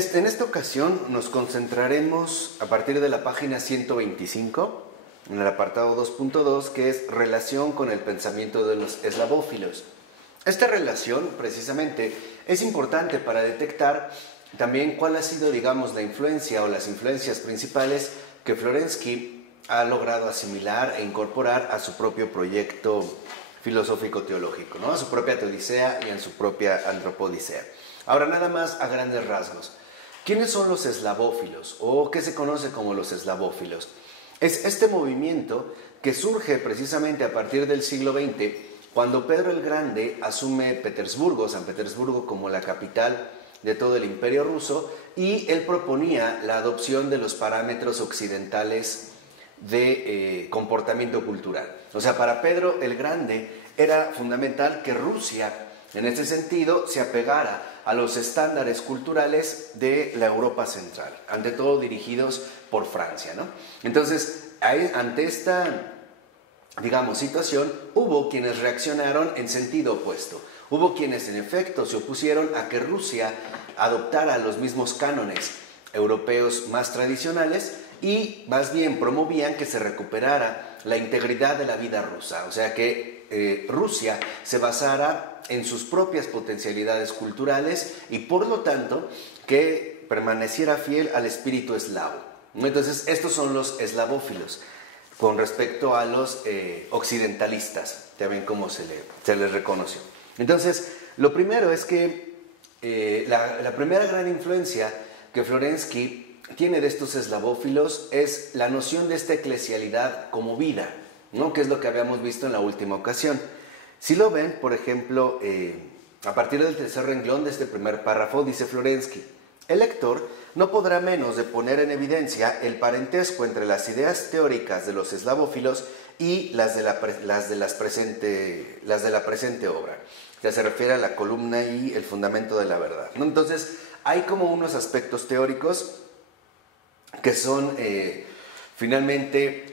En esta ocasión nos concentraremos a partir de la página 125, en el apartado 2.2, que es relación con el pensamiento de los eslavófilos. Esta relación, precisamente, es importante para detectar también cuál ha sido, digamos, la influencia o las influencias principales que Florensky ha logrado asimilar e incorporar a su propio proyecto filosófico-teológico, ¿no? A su propia teodicea y en su propia antropodicea. Ahora, nada más a grandes rasgos. ¿Quiénes son los eslavófilos o qué se conoce como los eslavófilos? Es este movimiento que surge precisamente a partir del siglo XX, cuando Pedro el Grande asume Petersburgo, San Petersburgo, como la capital de todo el imperio ruso, y él proponía la adopción de los parámetros occidentales de comportamiento cultural. O sea, para Pedro el Grande era fundamental que Rusia, en este sentido, se apegara a los estándares culturales de la Europa central, ante todo dirigidos por Francia, ¿no? Entonces, ante esta, digamos, situación, hubo quienes reaccionaron en sentido opuesto. Hubo quienes, en efecto, se opusieron a que Rusia adoptara los mismos cánones europeos más tradicionales y más bien promovían que se recuperara la integridad de la vida rusa, o sea que Rusia se basara en sus propias potencialidades culturales y por lo tanto que permaneciera fiel al espíritu eslavo. Entonces estos son los eslavófilos con respecto a los occidentalistas, ya ven cómo se les reconoció. Entonces lo primero es que la primera gran influencia que Florensky tiene de estos eslavófilos es la noción de esta eclesialidad como vida, ¿no? Que es lo que habíamos visto en la última ocasión. Si lo ven, por ejemplo, a partir del tercer renglón de este primer párrafo, dice Florensky: el lector no podrá menos de poner en evidencia el parentesco entre las ideas teóricas de los eslavófilos y las de la presente obra. Ya se refiere a la columna y el fundamento de la verdad, ¿no? Entonces, hay como unos aspectos teóricos que son finalmente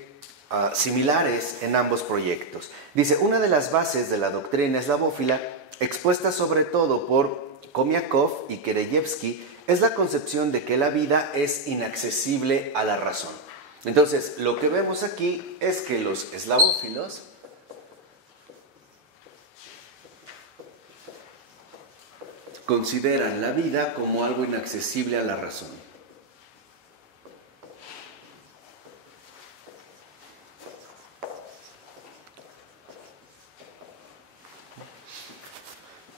similares en ambos proyectos. Dice, una de las bases de la doctrina eslavófila, expuesta sobre todo por Komiakov y Kereyevsky, es la concepción de que la vida es inaccesible a la razón. Entonces, lo que vemos aquí es que los eslavófilos consideran la vida como algo inaccesible a la razón.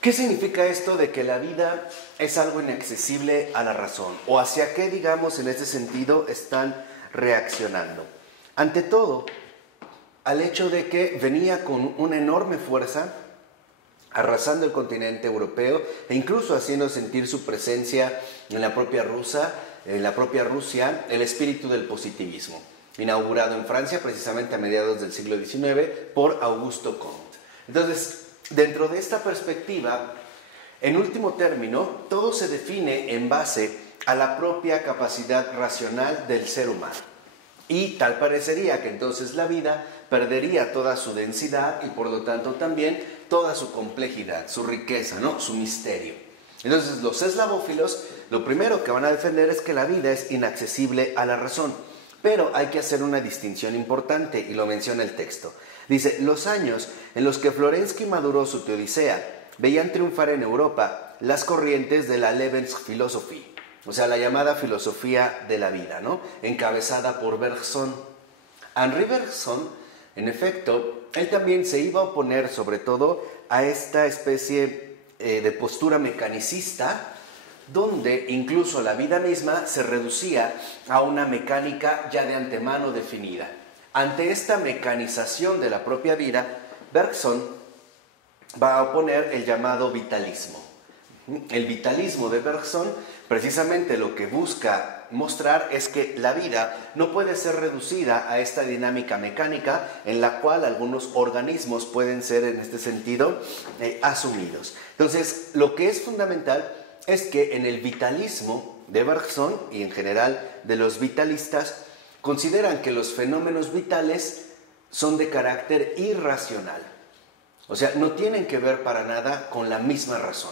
¿Qué significa esto de que la vida es algo inaccesible a la razón? ¿O hacia qué, digamos, en ese sentido están reaccionando? Ante todo, al hecho de que venía con una enorme fuerza, arrasando el continente europeo e incluso haciendo sentir su presencia en la propia Rusia, el espíritu del positivismo, inaugurado en Francia precisamente a mediados del siglo XIX por Augusto Comte. Entonces, dentro de esta perspectiva, en último término, todo se define en base a la propia capacidad racional del ser humano. Y tal parecería que entonces la vida perdería toda su densidad y por lo tanto también toda su complejidad, su riqueza, ¿no? Su misterio. Entonces los eslavófilos lo primero que van a defender es que la vida es inaccesible a la razón. Pero hay que hacer una distinción importante y lo menciona el texto. Dice, los años en los que Florensky maduró su teodicea veían triunfar en Europa las corrientes de la Lebensphilosophie, o sea, la llamada filosofía de la vida, ¿no? Encabezada por Bergson. Henri Bergson, en efecto, él también se iba a oponer sobre todo a esta especie de postura mecanicista, donde incluso la vida misma se reducía a una mecánica ya de antemano definida. Ante esta mecanización de la propia vida, Bergson va a oponer el llamado vitalismo. El vitalismo de Bergson precisamente lo que busca mostrar es que la vida no puede ser reducida a esta dinámica mecánica en la cual algunos organismos pueden ser en este sentido asumidos. Entonces, lo que es fundamental es que en el vitalismo de Bergson y en general de los vitalistas consideran que los fenómenos vitales son de carácter irracional. O sea, no tienen que ver para nada con la misma razón.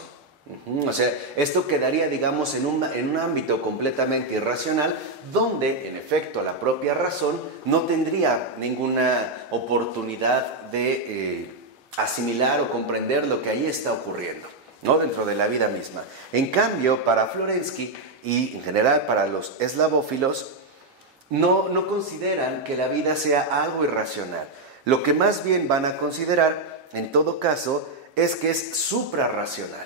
O sea, esto quedaría, digamos, en un ámbito completamente irracional, donde, en efecto, la propia razón no tendría ninguna oportunidad de asimilar o comprender lo que ahí está ocurriendo, ¿no? Dentro de la vida misma. En cambio, para Florensky y en general para los eslavófilos, no consideran que la vida sea algo irracional. Lo que más bien van a considerar, en todo caso, es que es suprarracional.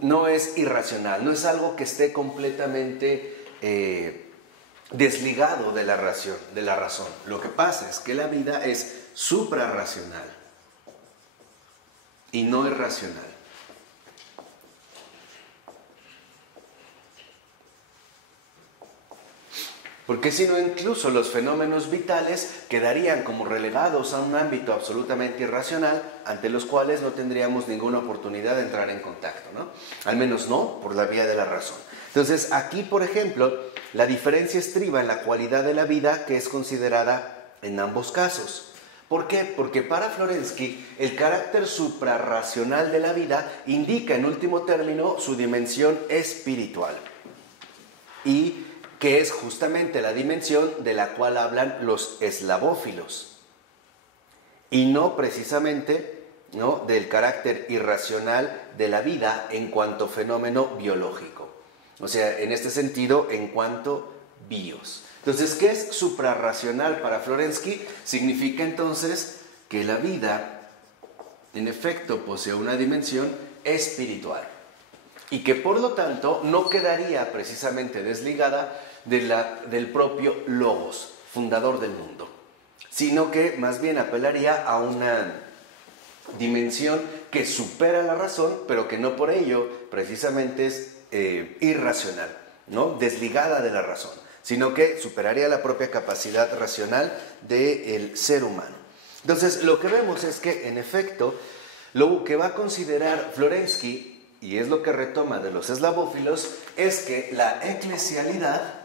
No es irracional, no es algo que esté completamente desligado de la razón. Lo que pasa es que la vida es suprarracional y no es racional. Porque si no, incluso los fenómenos vitales quedarían como relegados a un ámbito absolutamente irracional, ante los cuales no tendríamos ninguna oportunidad de entrar en contacto, ¿no? Al menos no por la vía de la razón. Entonces, aquí, por ejemplo, la diferencia estriba en la cualidad de la vida, que es considerada en ambos casos. ¿Por qué? Porque para Florensky el carácter suprarracional de la vida indica, en último término, su dimensión espiritual. Y que es justamente la dimensión de la cual hablan los eslavófilos, y no precisamente, ¿no?, del carácter irracional de la vida en cuanto fenómeno biológico. O sea, en este sentido, en cuanto bios. Entonces, ¿qué es suprarracional para Florensky? Significa entonces que la vida, en efecto, posee una dimensión espiritual, y que por lo tanto no quedaría precisamente desligada del propio Logos, fundador del mundo, sino que más bien apelaría a una dimensión que supera la razón, pero que no por ello precisamente es irracional, ¿no?, desligada de la razón, sino que superaría la propia capacidad racional del ser humano. Entonces, lo que vemos es que, en efecto, lo que va a considerar Florensky, y es lo que retoma de los eslavófilos, es que la eclesialidad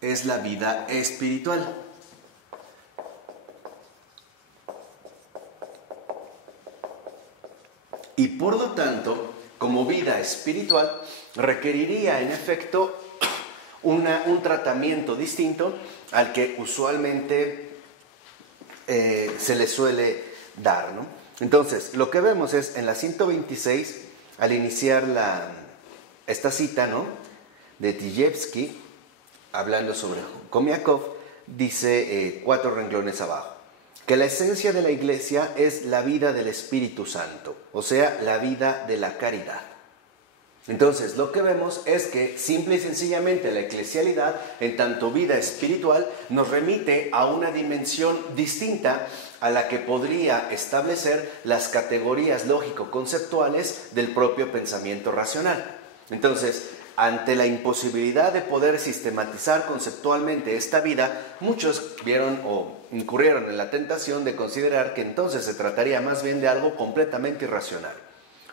es la vida espiritual. Y por lo tanto, como vida espiritual, requeriría en efecto un tratamiento distinto al que usualmente se le suele dar, ¿no? Entonces, lo que vemos es en la 126, al iniciar esta cita, ¿no?, de Tijevsky, hablando sobre Komiakov, dice 4 renglones abajo, que la esencia de la Iglesia es la vida del Espíritu Santo, o sea, la vida de la caridad. Entonces, lo que vemos es que simple y sencillamente la eclesialidad, en tanto vida espiritual, nos remite a una dimensión distinta a la que podría establecer las categorías lógico-conceptuales del propio pensamiento racional. Entonces, ante la imposibilidad de poder sistematizar conceptualmente esta vida, muchos vieron o incurrieron en la tentación de considerar que entonces se trataría más bien de algo completamente irracional.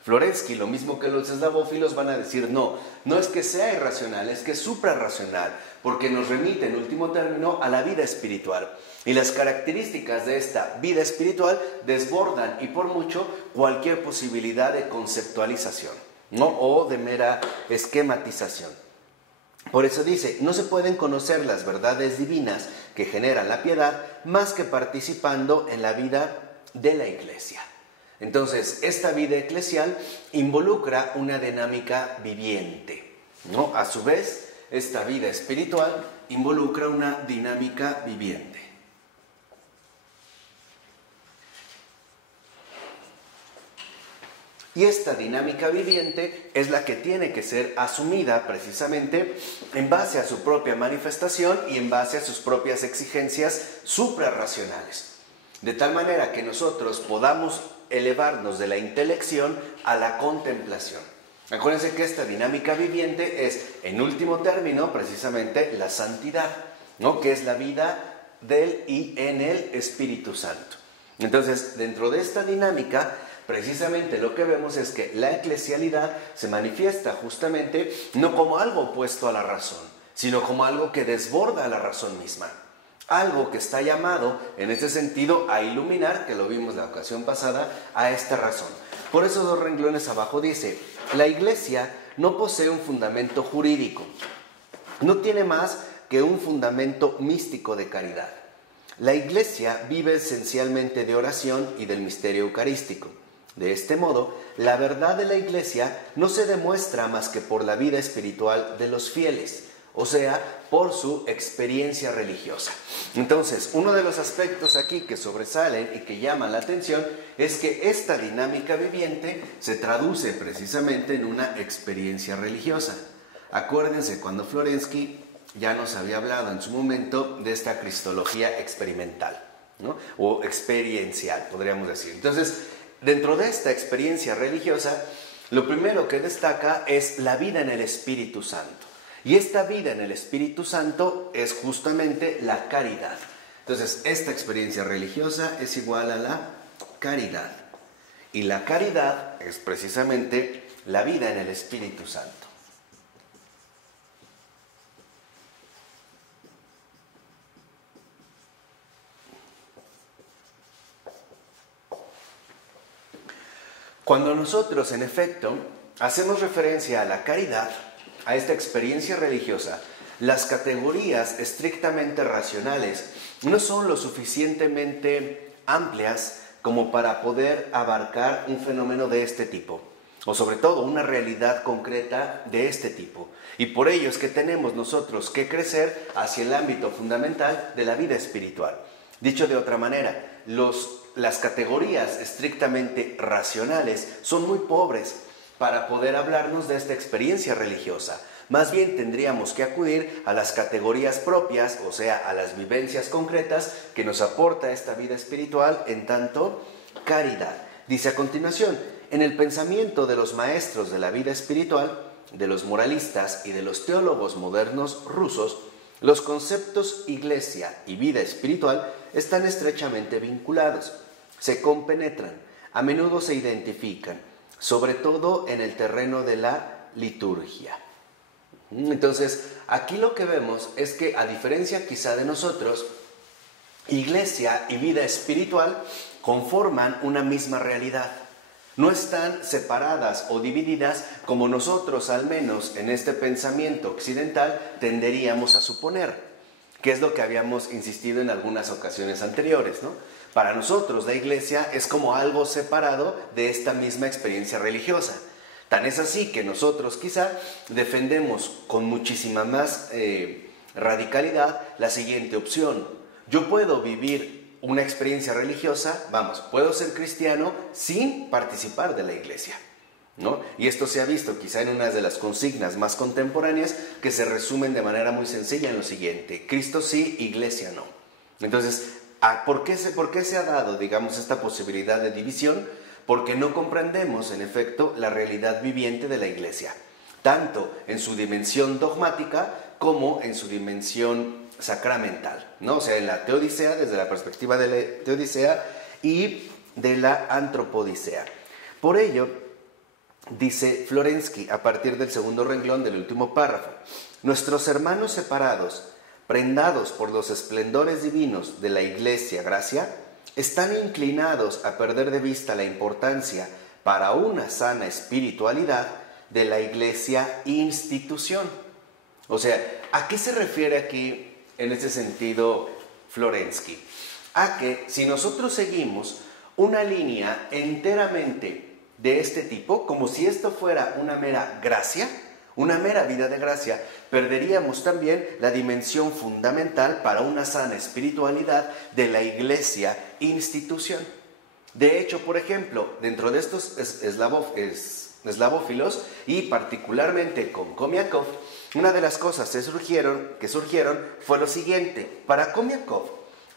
Florensky, lo mismo que los eslavófilos, van a decir no es que sea irracional, es que es suprarracional, porque nos remite en último término a la vida espiritual. Y las características de esta vida espiritual desbordan y por mucho cualquier posibilidad de conceptualización, ¿no?, o de mera esquematización. Por eso dice, no se pueden conocer las verdades divinas que generan la piedad más que participando en la vida de la Iglesia. Entonces, esta vida eclesial involucra una dinámica viviente, ¿no? A su vez, esta vida espiritual involucra una dinámica viviente. Y esta dinámica viviente es la que tiene que ser asumida precisamente en base a su propia manifestación y en base a sus propias exigencias suprarracionales. De tal manera que nosotros podamos elevarnos de la intelección a la contemplación. Acuérdense que esta dinámica viviente es, en último término, precisamente la santidad, ¿no?, que es la vida del y en el Espíritu Santo. Entonces, dentro de esta dinámica, precisamente lo que vemos es que la eclesialidad se manifiesta justamente no como algo opuesto a la razón, sino como algo que desborda la razón misma. Algo que está llamado, en este sentido, a iluminar, que lo vimos la ocasión pasada, a esta razón. Por eso 2 renglones abajo dice: la Iglesia no posee un fundamento jurídico, no tiene más que un fundamento místico de caridad. La Iglesia vive esencialmente de oración y del misterio eucarístico. De este modo, la verdad de la Iglesia no se demuestra más que por la vida espiritual de los fieles, o sea, por su experiencia religiosa. Entonces, uno de los aspectos aquí que sobresalen y que llaman la atención es que esta dinámica viviente se traduce precisamente en una experiencia religiosa. Acuérdense cuando Florensky ya nos había hablado en su momento de esta cristología experimental, ¿no? O experiencial, podríamos decir. Entonces, dentro de esta experiencia religiosa, lo primero que destaca es la vida en el Espíritu Santo. Y esta vida en el Espíritu Santo es justamente la caridad. Entonces, esta experiencia religiosa es igual a la caridad. Y la caridad es precisamente la vida en el Espíritu Santo. Cuando nosotros, en efecto, hacemos referencia a la caridad, a esta experiencia religiosa, las categorías estrictamente racionales no son lo suficientemente amplias como para poder abarcar un fenómeno de este tipo, o sobre todo una realidad concreta de este tipo. Y por ello es que tenemos nosotros que crecer hacia el ámbito fundamental de la vida espiritual. Dicho de otra manera, las categorías estrictamente racionales son muy pobres para poder hablarnos de esta experiencia religiosa. Más bien tendríamos que acudir a las categorías propias, o sea, a las vivencias concretas que nos aporta esta vida espiritual en tanto caridad. Dice a continuación: en el pensamiento de los maestros de la vida espiritual, de los moralistas y de los teólogos modernos rusos, los conceptos iglesia y vida espiritual están estrechamente vinculados, se compenetran, a menudo se identifican, sobre todo en el terreno de la liturgia. Entonces, aquí lo que vemos es que, a diferencia quizá de nosotros, iglesia y vida espiritual conforman una misma realidad. No están separadas o divididas como nosotros, al menos en este pensamiento occidental, tenderíamos a suponer, que es lo que habíamos insistido en algunas ocasiones anteriores, ¿no? Para nosotros la iglesia es como algo separado de esta misma experiencia religiosa. Tan es así que nosotros quizá defendemos con muchísima más radicalidad la siguiente opción: yo puedo vivir una experiencia religiosa, puedo ser cristiano sin participar de la iglesia, ¿no? Y esto se ha visto quizá en una de las consignas más contemporáneas, que se resumen de manera muy sencilla en lo siguiente: Cristo sí, iglesia no. Entonces, ¿por qué se ha dado, digamos, esta posibilidad de división? Porque no comprendemos, en efecto, la realidad viviente de la iglesia, tanto en su dimensión dogmática como en su dimensión sacramental, ¿no? O sea, en la teodicea, desde la perspectiva de la teodicea y de la antropodicea. Por ello, dice Florensky, a partir del segundo renglón del último párrafo: nuestros hermanos separados, prendados por los esplendores divinos de la iglesia gracia, están inclinados a perder de vista la importancia para una sana espiritualidad de la iglesia institución. O sea, ¿a qué se refiere aquí en este sentido Florensky? A que si nosotros seguimos una línea enteramente de este tipo, como si esto fuera una mera gracia, una mera vida de gracia, perderíamos también la dimensión fundamental para una sana espiritualidad de la iglesia institución. De hecho, por ejemplo, dentro de estos eslavófilos, y particularmente con Khomiakov, una de las cosas que surgieron fue lo siguiente: para Khomiakov,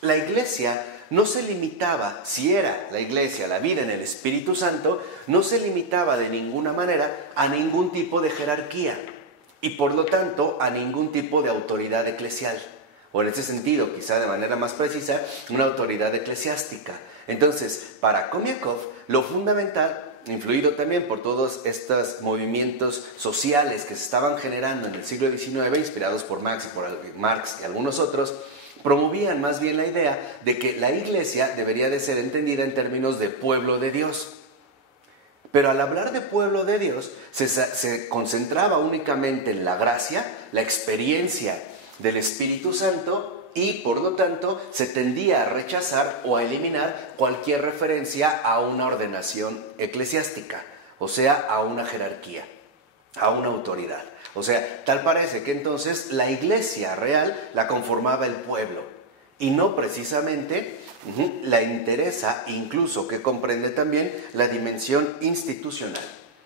la iglesia no se limitaba, si era la iglesia la vida en el Espíritu Santo, no se limitaba de ninguna manera a ningún tipo de jerarquía y por lo tanto a ningún tipo de autoridad eclesial, o en ese sentido, quizá de manera más precisa, una autoridad eclesiástica. Entonces, para Khomiakov, lo fundamental, influido también por todos estos movimientos sociales que se estaban generando en el siglo XIX, inspirados por Marx y algunos otros, promovían más bien la idea de que la iglesia debería de ser entendida en términos de pueblo de Dios. Pero al hablar de pueblo de Dios, se concentraba únicamente en la gracia, la experiencia del Espíritu Santo, y por lo tanto se tendía a rechazar o a eliminar cualquier referencia a una ordenación eclesiástica, o sea, a una jerarquía, a una autoridad. O sea, tal parece que entonces la iglesia real la conformaba el pueblo y no precisamente la interesa, incluso que comprende también la dimensión institucional.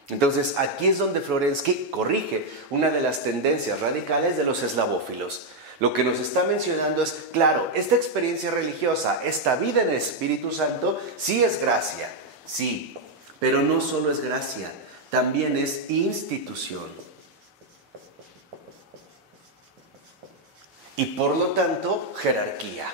Entonces aquí es donde Florensky corrige una de las tendencias radicales de los eslavófilos. Lo que nos está mencionando es, claro, esta experiencia religiosa, esta vida en el Espíritu Santo, sí es gracia, sí, pero no solo es gracia, también es institución. Y por lo tanto, jerarquía.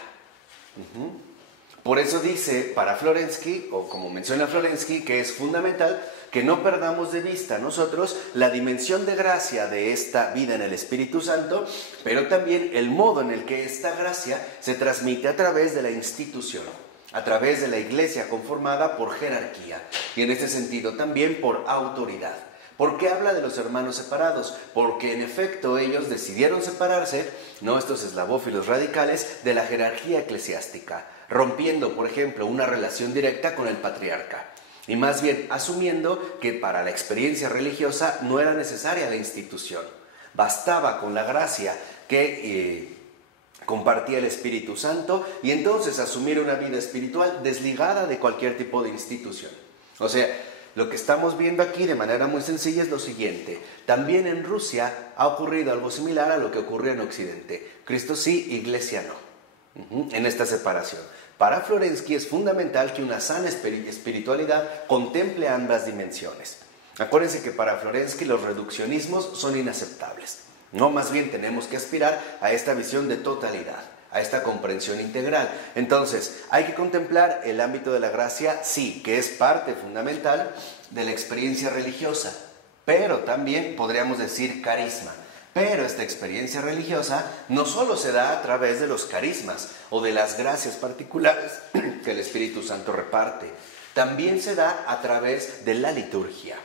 Por eso dice para Florensky, o como menciona Florensky, que es fundamental que no perdamos de vista nosotros la dimensión de gracia de esta vida en el Espíritu Santo, pero también el modo en el que esta gracia se transmite a través de la institución, a través de la iglesia conformada por jerarquía, y en este sentido también por autoridad. ¿Por qué habla de los hermanos separados? Porque en efecto ellos decidieron separarse, no estos eslavófilos radicales, de la jerarquía eclesiástica, rompiendo, por ejemplo, una relación directa con el patriarca, y más bien asumiendo que para la experiencia religiosa no era necesaria la institución, bastaba con la gracia que compartía el Espíritu Santo, y entonces asumir una vida espiritual desligada de cualquier tipo de institución. O sea, lo que estamos viendo aquí de manera muy sencilla es lo siguiente. También en Rusia ha ocurrido algo similar a lo que ocurrió en Occidente. Cristo sí, Iglesia no. En esta separación. Para Florensky es fundamental que una sana espiritualidad contemple ambas dimensiones. Acuérdense que para Florensky los reduccionismos son inaceptables. No, más bien tenemos que aspirar a esta visión de totalidad, a esta comprensión integral. Entonces, hay que contemplar el ámbito de la gracia, sí, que es parte fundamental de la experiencia religiosa, pero también podríamos decir carisma. Pero esta experiencia religiosa no solo se da a través de los carismas o de las gracias particulares que el Espíritu Santo reparte, también se da a través de la liturgia.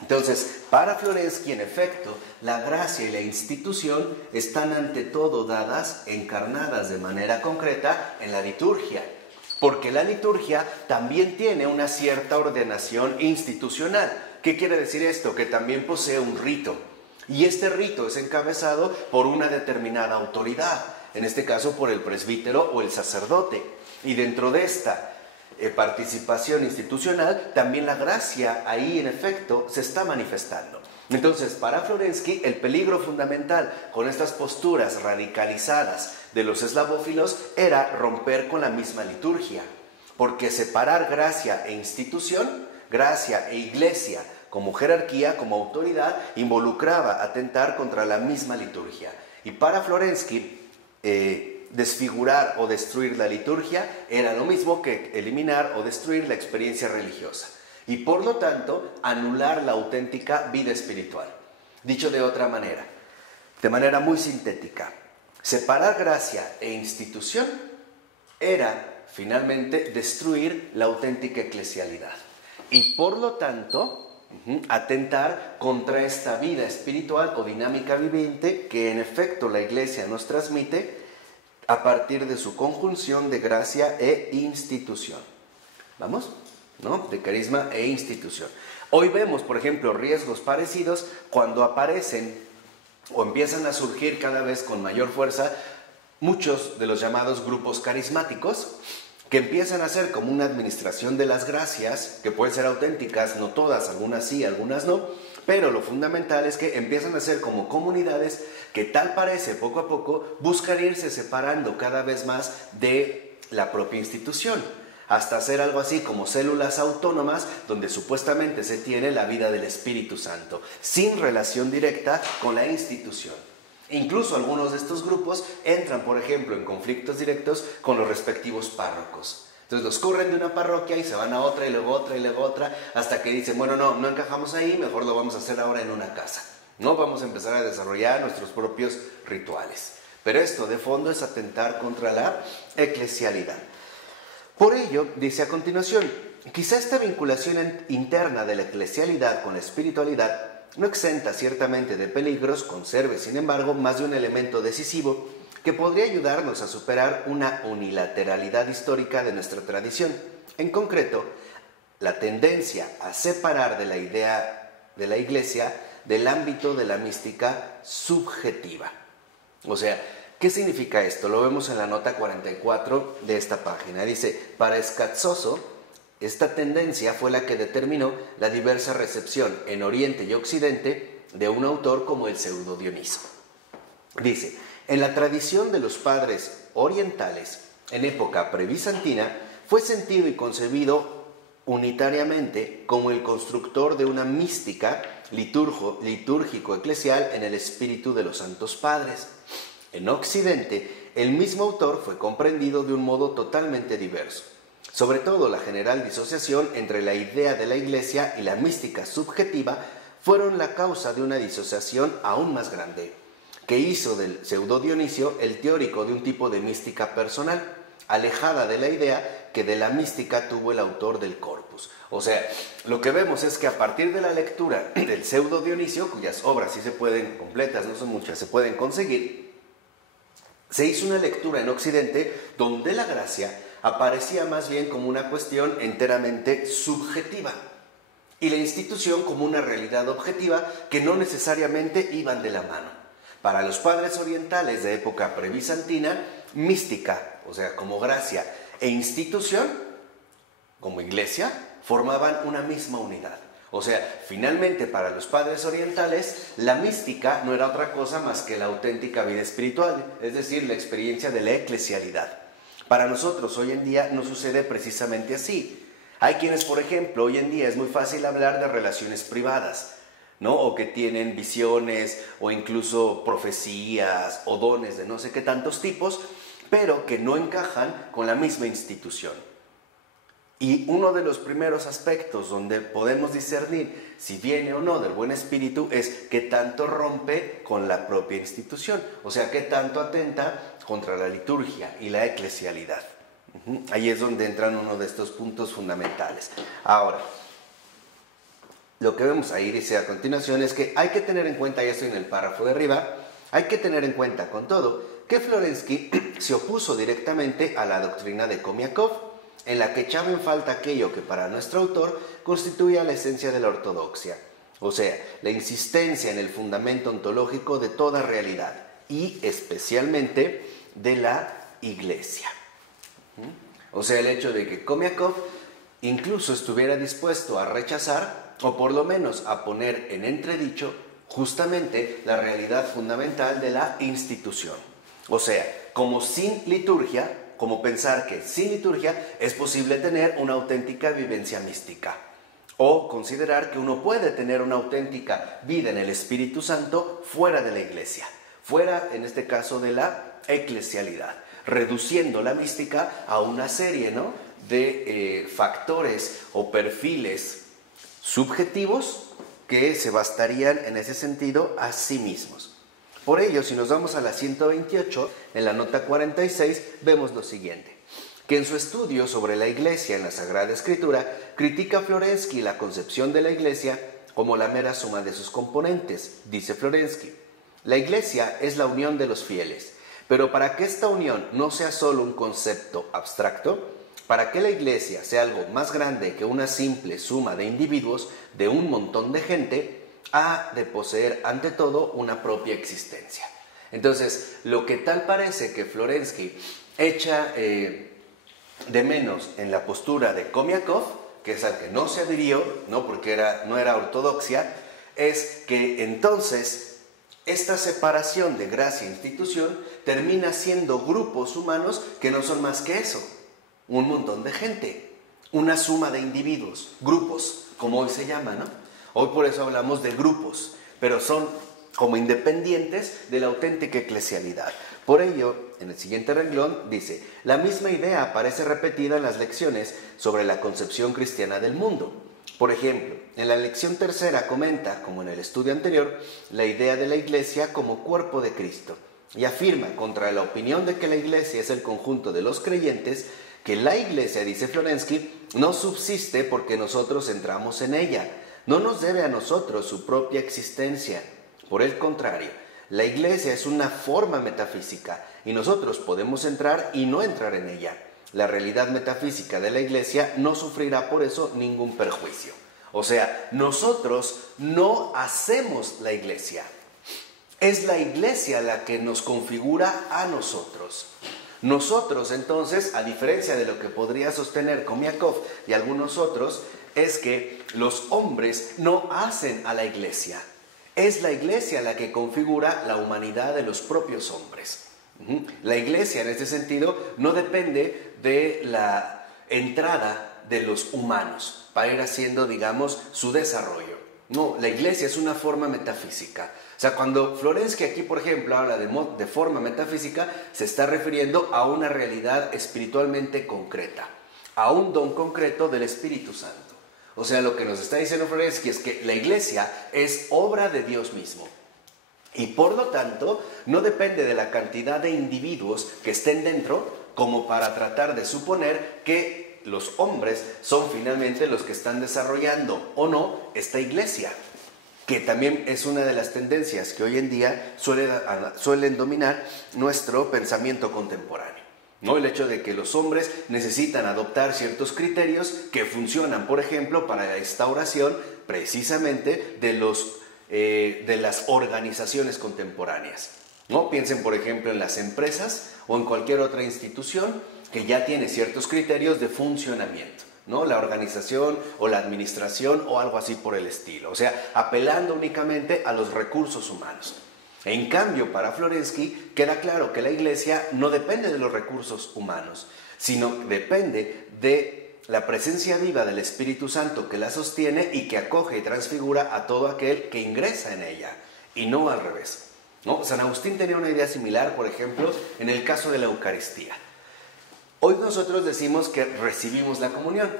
Entonces, para Florensky, en efecto, la gracia y la institución están ante todo dadas, encarnadas de manera concreta en la liturgia, porque la liturgia también tiene una cierta ordenación institucional. ¿Qué quiere decir esto? Que también posee un rito, y este rito es encabezado por una determinada autoridad, en este caso por el presbítero o el sacerdote, y dentro de esta participación institucional, también la gracia ahí en efecto se está manifestando. Entonces, para Florensky, el peligro fundamental con estas posturas radicalizadas de los eslavófilos era romper con la misma liturgia, porque separar gracia e institución, gracia e iglesia como jerarquía, como autoridad, involucraba atentar contra la misma liturgia. Y para Florensky, desfigurar o destruir la liturgia era lo mismo que eliminar o destruir la experiencia religiosa y por lo tanto anular la auténtica vida espiritual. Dicho de otra manera, de manera muy sintética, separar gracia e institución era finalmente destruir la auténtica eclesialidad y por lo tanto atentar contra esta vida espiritual o dinámica viviente que en efecto la Iglesia nos transmite a partir de su conjunción de gracia e institución. ¿Vamos? ¿No? De carisma e institución. Hoy vemos, por ejemplo, riesgos parecidos cuando aparecen o empiezan a surgir cada vez con mayor fuerza muchos de los llamados grupos carismáticos que empiezan a ser como una administración de las gracias, que pueden ser auténticas, no todas, algunas sí, algunas no, pero lo fundamental es que empiezan a ser como comunidades que tal parece poco a poco buscan irse separando cada vez más de la propia institución, hasta hacer algo así como células autónomas donde supuestamente se tiene la vida del Espíritu Santo, sin relación directa con la institución. Incluso algunos de estos grupos entran, por ejemplo, en conflictos directos con los respectivos párrocos. Entonces los corren de una parroquia y se van a otra y luego otra y luego otra, hasta que dicen, bueno, no encajamos ahí, mejor lo vamos a hacer ahora en una casa. No vamos a empezar a desarrollar nuestros propios rituales. Pero esto de fondo es atentar contra la eclesialidad. Por ello, dice a continuación, quizá esta vinculación interna de la eclesialidad con la espiritualidad no exenta ciertamente de peligros, conserve, sin embargo, más de un elemento decisivo que podría ayudarnos a superar una unilateralidad histórica de nuestra tradición. En concreto, la tendencia a separar de la idea de la Iglesia del ámbito de la mística subjetiva. O sea, ¿qué significa esto? Lo vemos en la nota 44 de esta página. Dice, para Scazzoso, esta tendencia fue la que determinó la diversa recepción en Oriente y Occidente de un autor como el Pseudo Dioniso. Dice, en la tradición de los padres orientales, en época prebizantina, fue sentido y concebido unitariamente como el constructor de una mística litúrgico-eclesial en el espíritu de los santos padres. En Occidente, el mismo autor fue comprendido de un modo totalmente diverso. Sobre todo, la general disociación entre la idea de la Iglesia y la mística subjetiva fueron la causa de una disociación aún más grande, que hizo del Pseudo Dionisio el teórico de un tipo de mística personal, alejada de la idea que de la mística tuvo el autor del Corpus. O sea, lo que vemos es que a partir de la lectura del Pseudo Dionisio, cuyas obras sí se pueden, completas, no son muchas, se pueden conseguir, se hizo una lectura en Occidente donde la gracia aparecía más bien como una cuestión enteramente subjetiva y la institución como una realidad objetiva que no necesariamente iban de la mano. Para los padres orientales de época prebizantina, mística, o sea, como gracia, e institución, como iglesia, formaban una misma unidad. O sea, finalmente para los padres orientales, la mística no era otra cosa más que la auténtica vida espiritual, es decir, la experiencia de la eclesialidad. Para nosotros hoy en día no sucede precisamente así. Hay quienes, por ejemplo, hoy en día es muy fácil hablar de relaciones privadas, ¿no? O que tienen visiones o incluso profecías o dones de no sé qué tantos tipos, pero que no encajan con la misma institución. Y uno de los primeros aspectos donde podemos discernir si viene o no del buen espíritu es qué tanto rompe con la propia institución, o sea, qué tanto atenta contra la liturgia y la eclesialidad. Ahí es donde entran uno de estos puntos fundamentales. Ahora, lo que vemos ahí, dice a continuación, es que hay que tener en cuenta, ya estoy en el párrafo de arriba, hay que tener en cuenta con todo que Florensky se opuso directamente a la doctrina de Komiakov, en la que echaba en falta aquello que para nuestro autor constituía la esencia de la ortodoxia, o sea, la insistencia en el fundamento ontológico de toda realidad y especialmente de la Iglesia. O sea, el hecho de que Komiakov incluso estuviera dispuesto a rechazar o por lo menos a poner en entredicho justamente la realidad fundamental de la institución. O sea, como sin liturgia, como pensar que sin liturgia es posible tener una auténtica vivencia mística, o considerar que uno puede tener una auténtica vida en el Espíritu Santo fuera de la Iglesia, fuera, en este caso, de la eclesialidad, reduciendo la mística a una serie, ¿no?, de factores o perfiles subjetivos que se bastarían en ese sentido a sí mismos. Por ello, si nos vamos a la 128, en la nota 46, vemos lo siguiente, que en su estudio sobre la Iglesia en la Sagrada Escritura, critica Florensky la concepción de la Iglesia como la mera suma de sus componentes. Dice Florensky, la Iglesia es la unión de los fieles, pero para que esta unión no sea solo un concepto abstracto, para que la Iglesia sea algo más grande que una simple suma de individuos, de un montón de gente, ha de poseer ante todo una propia existencia. Entonces, lo que tal parece que Florensky echa de menos en la postura de Komiakov, que es al que no se adhirió, ¿no?, porque no era ortodoxia, es que entonces esta separación de gracia e institución termina siendo grupos humanos que no son más que eso, un montón de gente, una suma de individuos, grupos, como hoy se llama, ¿no? Hoy por eso hablamos de grupos, pero son como independientes de la auténtica eclesialidad. Por ello, en el siguiente renglón dice, la misma idea aparece repetida en las lecciones sobre la concepción cristiana del mundo. Por ejemplo, en la lección tercera comenta, como en el estudio anterior, la idea de la Iglesia como cuerpo de Cristo y afirma, contra la opinión de que la Iglesia es el conjunto de los creyentes, que la iglesia, dice Florensky, no subsiste porque nosotros entramos en ella. No nos debe a nosotros su propia existencia. Por el contrario, la iglesia es una forma metafísica y nosotros podemos entrar y no entrar en ella. La realidad metafísica de la iglesia no sufrirá por eso ningún perjuicio. O sea, nosotros no hacemos la iglesia. Es la iglesia la que nos configura a nosotros. Nosotros, entonces, a diferencia de lo que podría sostener Komiakov y algunos otros, es que los hombres no hacen a la iglesia. Es la iglesia la que configura la humanidad de los propios hombres. La iglesia, en este sentido, no depende de la entrada de los humanos para ir haciendo, digamos, su desarrollo. No, la iglesia es una forma metafísica. O sea, cuando Florensky aquí, por ejemplo, habla de forma metafísica, se está refiriendo a una realidad espiritualmente concreta, a un don concreto del Espíritu Santo. O sea, lo que nos está diciendo Florensky es que la iglesia es obra de Dios mismo. Y por lo tanto, no depende de la cantidad de individuos que estén dentro como para tratar de suponer que los hombres son finalmente los que están desarrollando o no esta iglesia, que también es una de las tendencias que hoy en día suelen dominar nuestro pensamiento contemporáneo, ¿no? El hecho de que los hombres necesitan adoptar ciertos criterios que funcionan, por ejemplo, para la instauración precisamente de las organizaciones contemporáneas, ¿no? Piensen, por ejemplo, en las empresas o en cualquier otra institución que ya tiene ciertos criterios de funcionamiento, ¿no? La organización o la administración o algo así por el estilo. O sea, apelando únicamente a los recursos humanos. En cambio, para Florensky queda claro que la iglesia no depende de los recursos humanos, sino depende de la presencia viva del Espíritu Santo que la sostiene y que acoge y transfigura a todo aquel que ingresa en ella, y no al revés, ¿no? San Agustín tenía una idea similar, por ejemplo, en el caso de la Eucaristía. Hoy nosotros decimos que recibimos la comunión,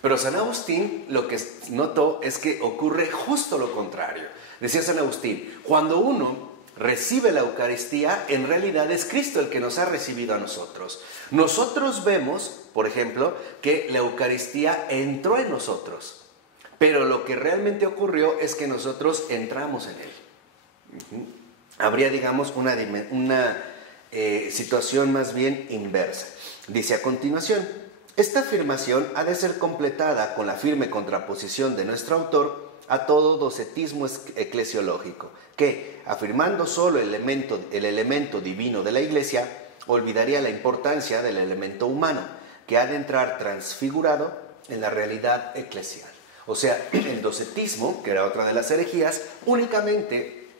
pero San Agustín lo que notó es que ocurre justo lo contrario. Decía San Agustín, cuando uno recibe la Eucaristía, en realidad es Cristo el que nos ha recibido a nosotros. Nosotros vemos, por ejemplo, que la Eucaristía entró en nosotros, pero lo que realmente ocurrió es que nosotros entramos en Él. Habría, digamos, una situación más bien inversa. Dice a continuación, esta afirmación ha de ser completada con la firme contraposición de nuestro autor a todo docetismo eclesiológico, que, afirmando solo el elemento divino de la Iglesia, olvidaría la importancia del elemento humano, que ha de entrar transfigurado en la realidad eclesial. O sea, el docetismo, que era otra de las herejías, únicamente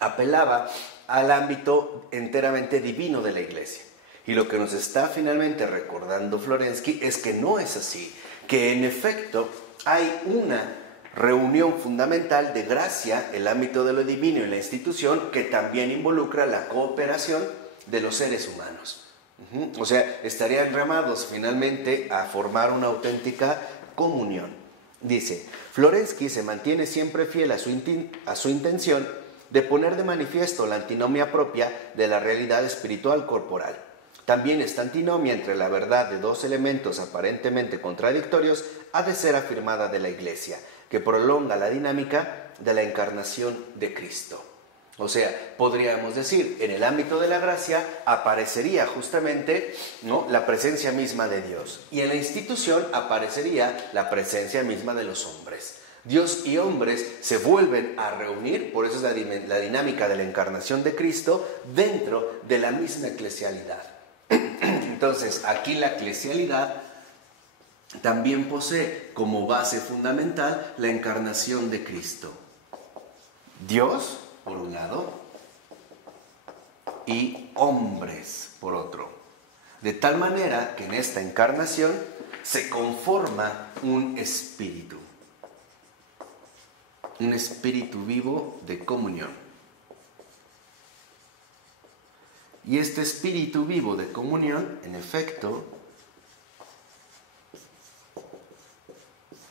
apelaba al ámbito enteramente divino de la Iglesia. Y lo que nos está finalmente recordando Florensky es que no es así, que en efecto hay una reunión fundamental de gracia, el ámbito de lo divino y la institución, que también involucra la cooperación de los seres humanos. O sea, estarían llamados finalmente a formar una auténtica comunión. Dice, Florensky se mantiene siempre fiel a su intención de poner de manifiesto la antinomia propia de la realidad espiritual corporal. También esta antinomia entre la verdad de dos elementos aparentemente contradictorios ha de ser afirmada de la Iglesia, que prolonga la dinámica de la encarnación de Cristo. O sea, podríamos decir, en el ámbito de la gracia aparecería justamente, ¿no?, la presencia misma de Dios, y en la institución aparecería la presencia misma de los hombres. Dios y hombres se vuelven a reunir, por eso es la dinámica de la encarnación de Cristo dentro de la misma eclesialidad. Entonces, aquí la eclesialidad también posee como base fundamental la encarnación de Cristo. Dios, por un lado, y hombres, por otro. De tal manera que en esta encarnación se conforma un espíritu vivo de comunión. Y este espíritu vivo de comunión, en efecto,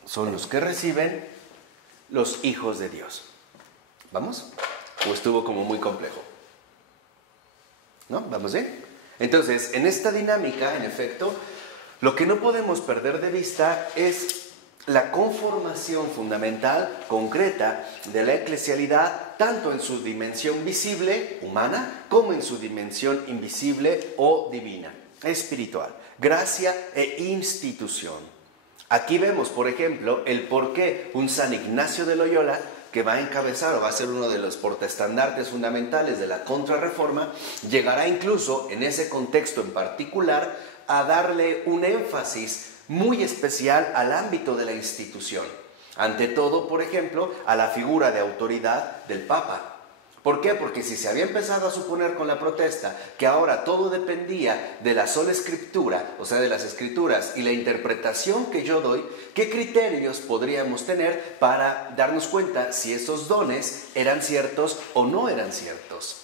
son los que reciben los hijos de Dios. ¿Vamos? ¿O estuvo como muy complejo? ¿No? ¿Vamos bien? Entonces, en esta dinámica, en efecto, lo que no podemos perder de vista es la conformación fundamental, concreta, de la eclesialidad, tanto en su dimensión visible, humana, como en su dimensión invisible o divina, espiritual, gracia e institución. Aquí vemos, por ejemplo, el por qué un San Ignacio de Loyola, que va a encabezar o va a ser uno de los portaestandartes fundamentales de la Contrarreforma, llegará incluso en ese contexto en particular a darle un énfasis muy especial al ámbito de la institución. Ante todo, por ejemplo, a la figura de autoridad del Papa. ¿Por qué? Porque si se había empezado a suponer con la protesta que ahora todo dependía de la sola escritura, o sea, de las escrituras y la interpretación que yo doy, ¿qué criterios podríamos tener para darnos cuenta si esos dones eran ciertos o no eran ciertos?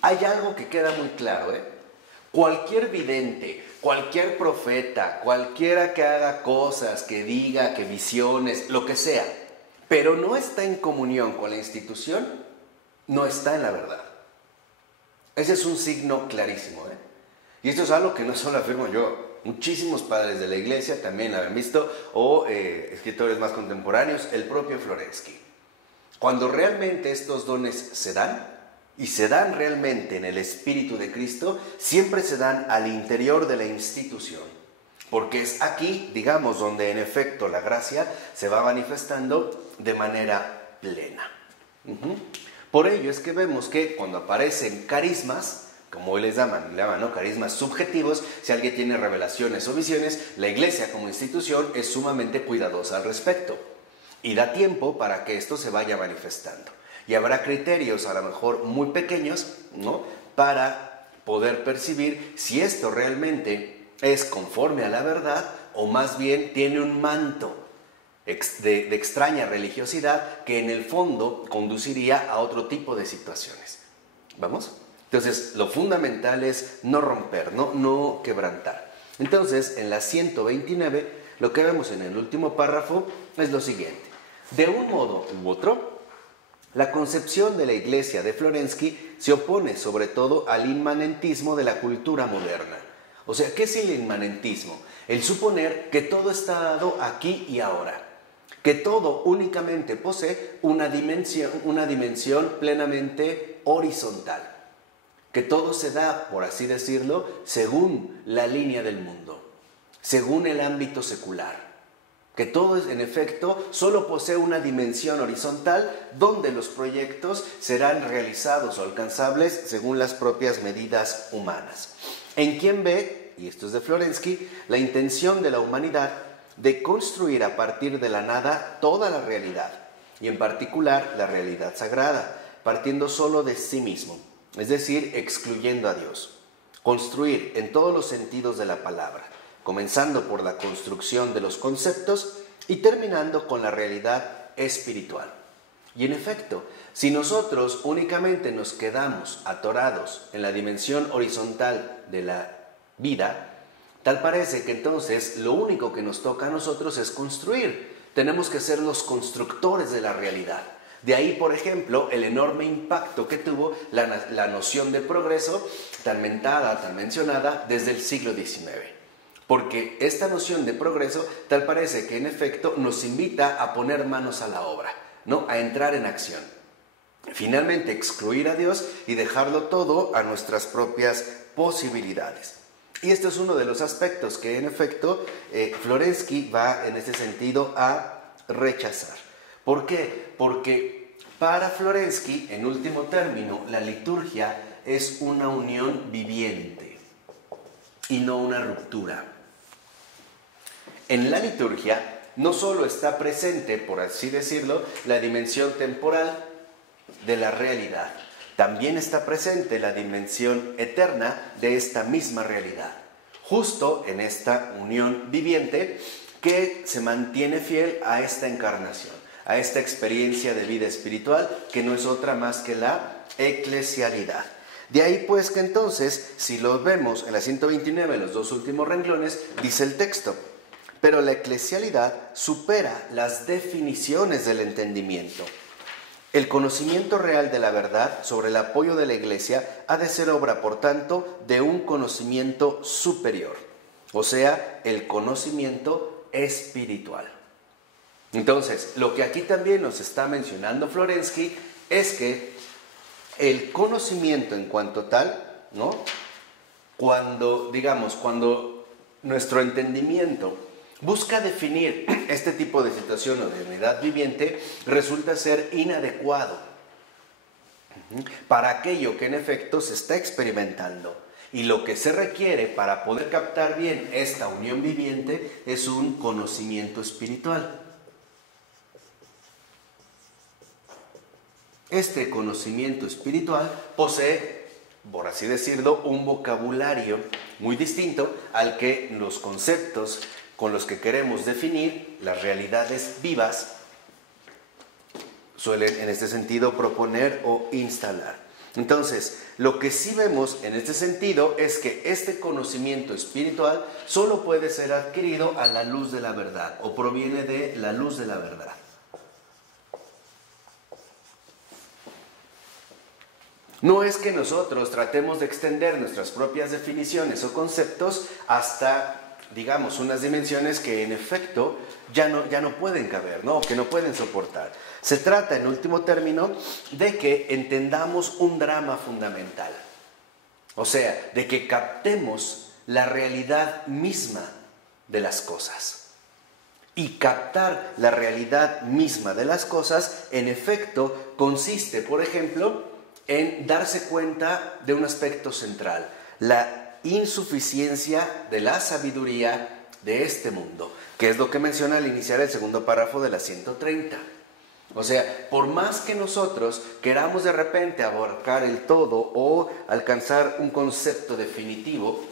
Hay algo que queda muy claro, Cualquier vidente, cualquier profeta, cualquiera que haga cosas, que diga, que visiones, lo que sea, pero no está en comunión con la institución, no está en la verdad. Ese es un signo clarísimo, Y esto es algo que no solo afirmo yo, muchísimos padres de la iglesia también lo han visto, o escritores más contemporáneos, el propio Florensky. Cuando realmente estos dones se dan, y se dan realmente en el Espíritu de Cristo, siempre se dan al interior de la institución. Porque es aquí, digamos, donde en efecto la gracia se va manifestando de manera plena. Por ello es que vemos que cuando aparecen carismas, como hoy le llaman, ¿no? Carismas subjetivos, si alguien tiene revelaciones o visiones, la iglesia como institución es sumamente cuidadosa al respecto. Y da tiempo para que esto se vaya manifestando. Y habrá criterios a lo mejor muy pequeños, ¿no?, para poder percibir si esto realmente es conforme a la verdad o más bien tiene un manto de extraña religiosidad que en el fondo conduciría a otro tipo de situaciones. ¿Vamos? Entonces, lo fundamental es no romper, no quebrantar. Entonces, en la 129, lo que vemos en el último párrafo es lo siguiente. De un modo u otro, la concepción de la iglesia de Florensky se opone sobre todo al inmanentismo de la cultura moderna. O sea, ¿qué es el inmanentismo? El suponer que todo está dado aquí y ahora, que todo únicamente posee una dimensión plenamente horizontal, que todo se da, por así decirlo, según la línea del mundo, según el ámbito secular. Que todo, en efecto, solo posee una dimensión horizontal donde los proyectos serán realizados o alcanzables según las propias medidas humanas. En quien ve, y esto es de Florensky, la intención de la humanidad de construir a partir de la nada toda la realidad, y en particular la realidad sagrada, partiendo solo de sí mismo, es decir, excluyendo a Dios. Construir en todos los sentidos de la palabra, comenzando por la construcción de los conceptos y terminando con la realidad espiritual. Y en efecto, si nosotros únicamente nos quedamos atorados en la dimensión horizontal de la vida, tal parece que entonces lo único que nos toca a nosotros es construir. Tenemos que ser los constructores de la realidad. De ahí, por ejemplo, el enorme impacto que tuvo la noción de progreso, tan mentada, tan mencionada, desde el siglo XIX. Porque esta noción de progreso tal parece que en efecto nos invita a poner manos a la obra, ¿no?, a entrar en acción. Finalmente excluir a Dios y dejarlo todo a nuestras propias posibilidades. Y este es uno de los aspectos que en efecto Florensky va en este sentido a rechazar. ¿Por qué? Porque para Florensky, en último término, la liturgia es una unión viviente y no una ruptura. En la liturgia no solo está presente, por así decirlo, la dimensión temporal de la realidad, también está presente la dimensión eterna de esta misma realidad, justo en esta unión viviente que se mantiene fiel a esta encarnación, a esta experiencia de vida espiritual que no es otra más que la eclesialidad. De ahí pues que entonces, si lo vemos en la 129, en los dos últimos renglones, dice el texto: pero la eclesialidad supera las definiciones del entendimiento El conocimiento real de la verdad sobre el apoyo de la Iglesia ha de ser obra, por tanto, de un conocimiento superior, o sea, el conocimiento espiritual. Entonces, lo que aquí también nos está mencionando Florensky es que el conocimiento en cuanto tal, ¿no? Cuando nuestro entendimiento busca definir este tipo de situación o de unidad viviente, resulta ser inadecuado para aquello que en efecto se está experimentando. Y lo que se requiere para poder captar bien esta unión viviente es un conocimiento espiritual. Este conocimiento espiritual posee, por así decirlo, un vocabulario muy distinto al que los conceptos con los que queremos definir las realidades vivas suelen en este sentido proponer o instalar. Entonces, lo que sí vemos en este sentido es que este conocimiento espiritual solo puede ser adquirido a la luz de la verdad o proviene de la luz de la verdad. No es que nosotros tratemos de extender nuestras propias definiciones o conceptos hasta, digamos, unas dimensiones que en efecto ya no pueden caber, ¿no? Que no pueden soportar. Se trata, en último término, de que entendamos un drama fundamental. O sea, de que captemos la realidad misma de las cosas. Y captar la realidad misma de las cosas, en efecto, consiste, por ejemplo, en darse cuenta de un aspecto central, la insuficiencia de la sabiduría de este mundo, que es lo que menciona al iniciar el segundo párrafo de la 130. O sea, por más que nosotros queramos de repente abarcar el todo o alcanzar un concepto definitivo,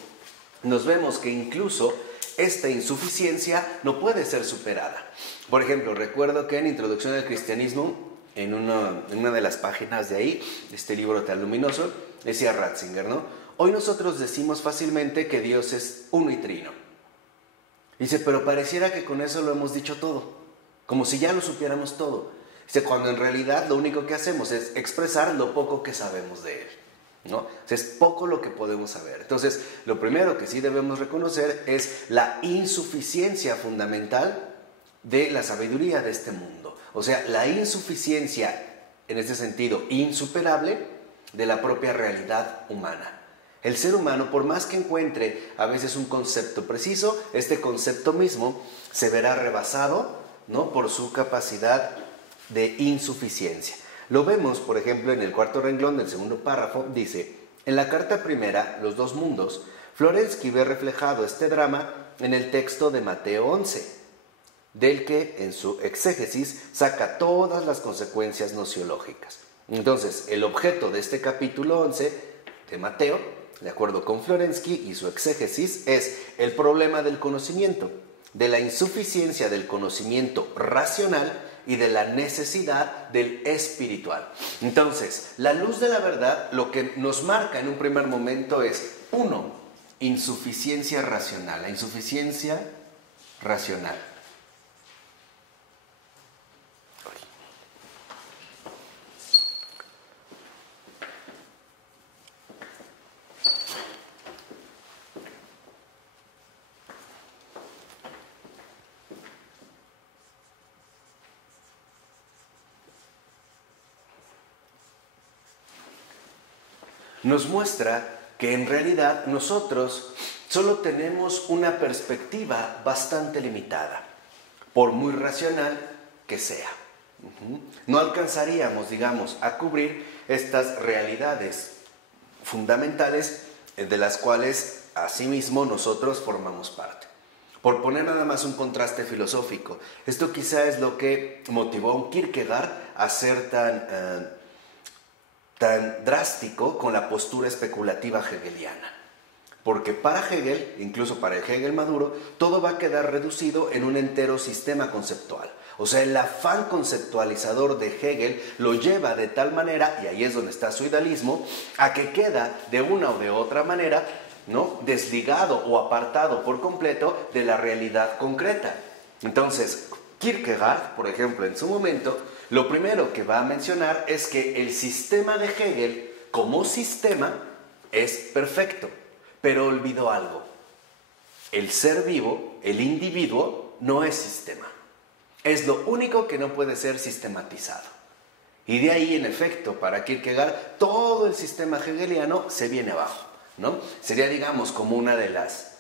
nos vemos que incluso esta insuficiencia no puede ser superada. Por ejemplo, recuerdo que en Introducción al Cristianismo, en una de las páginas de ahí, este libro tan luminoso, decía Ratzinger, ¿no? Hoy nosotros decimos fácilmente que Dios es uno y trino. Dice, pero pareciera que con eso lo hemos dicho todo, como si ya lo supiéramos todo. Dice, cuando en realidad lo único que hacemos es expresar lo poco que sabemos de Él, ¿no? O sea, es poco lo que podemos saber. Entonces, lo primero que sí debemos reconocer es la insuficiencia fundamental de la sabiduría de este mundo. O sea, la insuficiencia, en este sentido, insuperable, de la propia realidad humana. El ser humano, por más que encuentre a veces un concepto preciso, este concepto mismo se verá rebasado, ¿no?, por su capacidad de insuficiencia. Lo vemos, por ejemplo, en el cuarto renglón del segundo párrafo, dice, en la carta primera, Los dos mundos, Florensky ve reflejado este drama en el texto de Mateo 11, del que en su exégesis saca todas las consecuencias nociológicas. Entonces, el objeto de este capítulo 11 de Mateo, de acuerdo con Florensky y su exégesis, es el problema del conocimiento, de la insuficiencia del conocimiento racional y de la necesidad del espiritual. Entonces, la luz de la verdad lo que nos marca en un primer momento es, 1, insuficiencia racional, la insuficiencia racional. Nos muestra que en realidad nosotros solo tenemos una perspectiva bastante limitada, por muy racional que sea. No alcanzaríamos, digamos, a cubrir estas realidades fundamentales de las cuales asimismo nosotros formamos parte. Por poner nada más un contraste filosófico, esto quizá es lo que motivó a un Kierkegaard a ser tan drástico con la postura especulativa hegeliana. Porque para Hegel, incluso para el Hegel maduro, todo va a quedar reducido en un entero sistema conceptual. O sea, el afán conceptualizador de Hegel lo lleva de tal manera, y ahí es donde está su idealismo, a que queda de una o de otra manera, ¿no?, desligado o apartado por completo de la realidad concreta. Entonces, Kierkegaard, por ejemplo, en su momento, Lo primero que va a mencionar es que el sistema de Hegel, como sistema, es perfecto, pero olvidó algo. El ser vivo, el individuo, no es sistema. Es lo único que no puede ser sistematizado. Y de ahí, en efecto, para Kierkegaard, todo el sistema hegeliano se viene abajo, ¿no? Sería, digamos, como una de las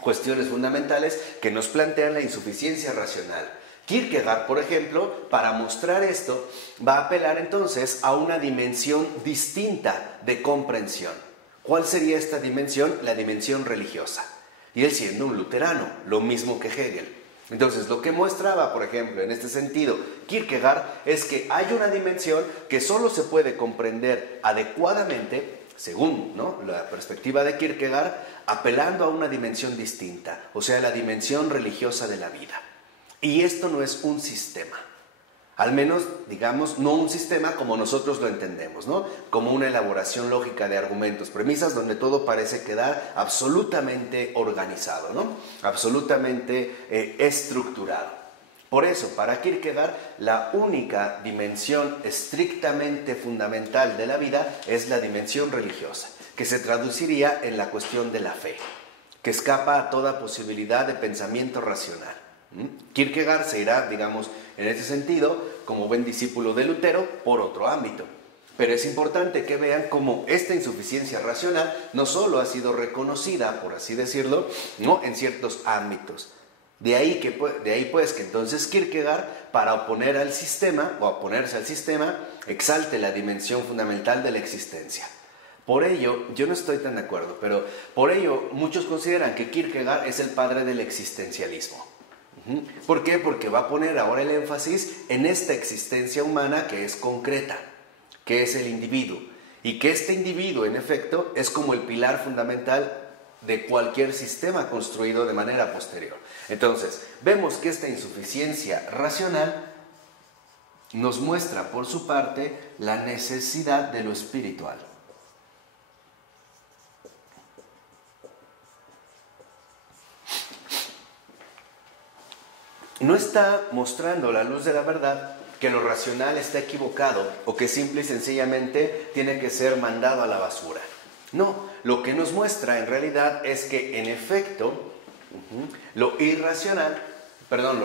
cuestiones fundamentales que nos plantean la insuficiencia racional. Kierkegaard, por ejemplo, para mostrar esto, va a apelar entonces a una dimensión distinta de comprensión. ¿Cuál sería esta dimensión? La dimensión religiosa. Y él siendo un luterano, lo mismo que Hegel. Entonces, lo que mostraba, por ejemplo, en este sentido, Kierkegaard, es que hay una dimensión que solo se puede comprender adecuadamente, según, ¿no?, la perspectiva de Kierkegaard, apelando a una dimensión distinta, o sea, la dimensión religiosa de la vida. Y esto no es un sistema. Al menos, digamos, no un sistema como nosotros lo entendemos, ¿no? Como una elaboración lógica de argumentos, premisas, donde todo parece quedar absolutamente organizado, ¿no? Absolutamente estructurado. Por eso, para Kierkegaard, la única dimensión estrictamente fundamental de la vida es la dimensión religiosa, que se traduciría en la cuestión de la fe, que escapa a toda posibilidad de pensamiento racional. Kierkegaard se irá, digamos, en ese sentido, como buen discípulo de Lutero, por otro ámbito. Pero es importante que vean cómo esta insuficiencia racional no solo ha sido reconocida, por así decirlo, ¿no?, en ciertos ámbitos. De ahí pues que entonces Kierkegaard, para oponer al sistema, o oponerse al sistema, exalte la dimensión fundamental de la existencia. Por ello, yo no estoy tan de acuerdo, pero por ello muchos consideran que Kierkegaard es el padre del existencialismo. ¿Por qué? Porque va a poner ahora el énfasis en esta existencia humana que es concreta, que es el individuo, y que este individuo, en efecto, es como el pilar fundamental de cualquier sistema construido de manera posterior. Entonces, vemos que esta insuficiencia racional nos muestra, por su parte, la necesidad de lo espiritual. No está mostrando la luz de la verdad que lo racional está equivocado o que simple y sencillamente tiene que ser mandado a la basura. No, lo que nos muestra en realidad es que en efecto lo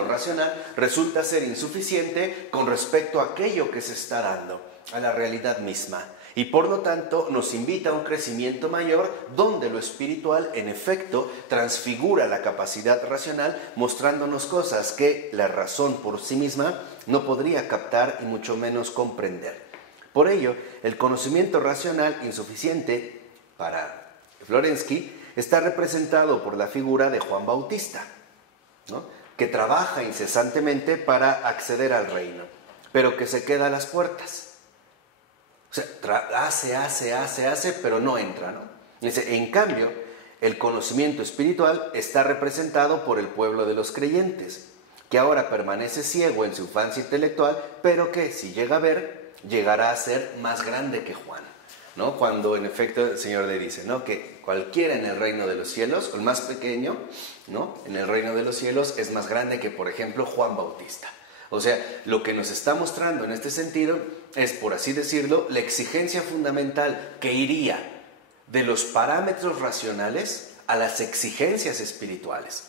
racional resulta ser insuficiente con respecto a aquello que se está dando, a la realidad misma. Y por lo tanto nos invita a un crecimiento mayor donde lo espiritual en efecto transfigura la capacidad racional, mostrándonos cosas que la razón por sí misma no podría captar y mucho menos comprender. Por ello, el conocimiento racional insuficiente para Florensky está representado por la figura de Juan Bautista, ¿no?, que trabaja incesantemente para acceder al reino, pero que se queda a las puertas. O sea, hace, pero no entra, ¿no? Dice, en cambio, el conocimiento espiritual está representado por el pueblo de los creyentes, que ahora permanece ciego en su infancia intelectual, pero que, si llega a ver, llegará a ser más grande que Juan, ¿no? Cuando, en efecto, el Señor le dice, ¿no?, que cualquiera en el reino de los cielos, o el más pequeño, ¿no?, en el reino de los cielos es más grande que, por ejemplo, Juan Bautista. O sea, lo que nos está mostrando en este sentido es, por así decirlo, la exigencia fundamental que iría de los parámetros racionales a las exigencias espirituales.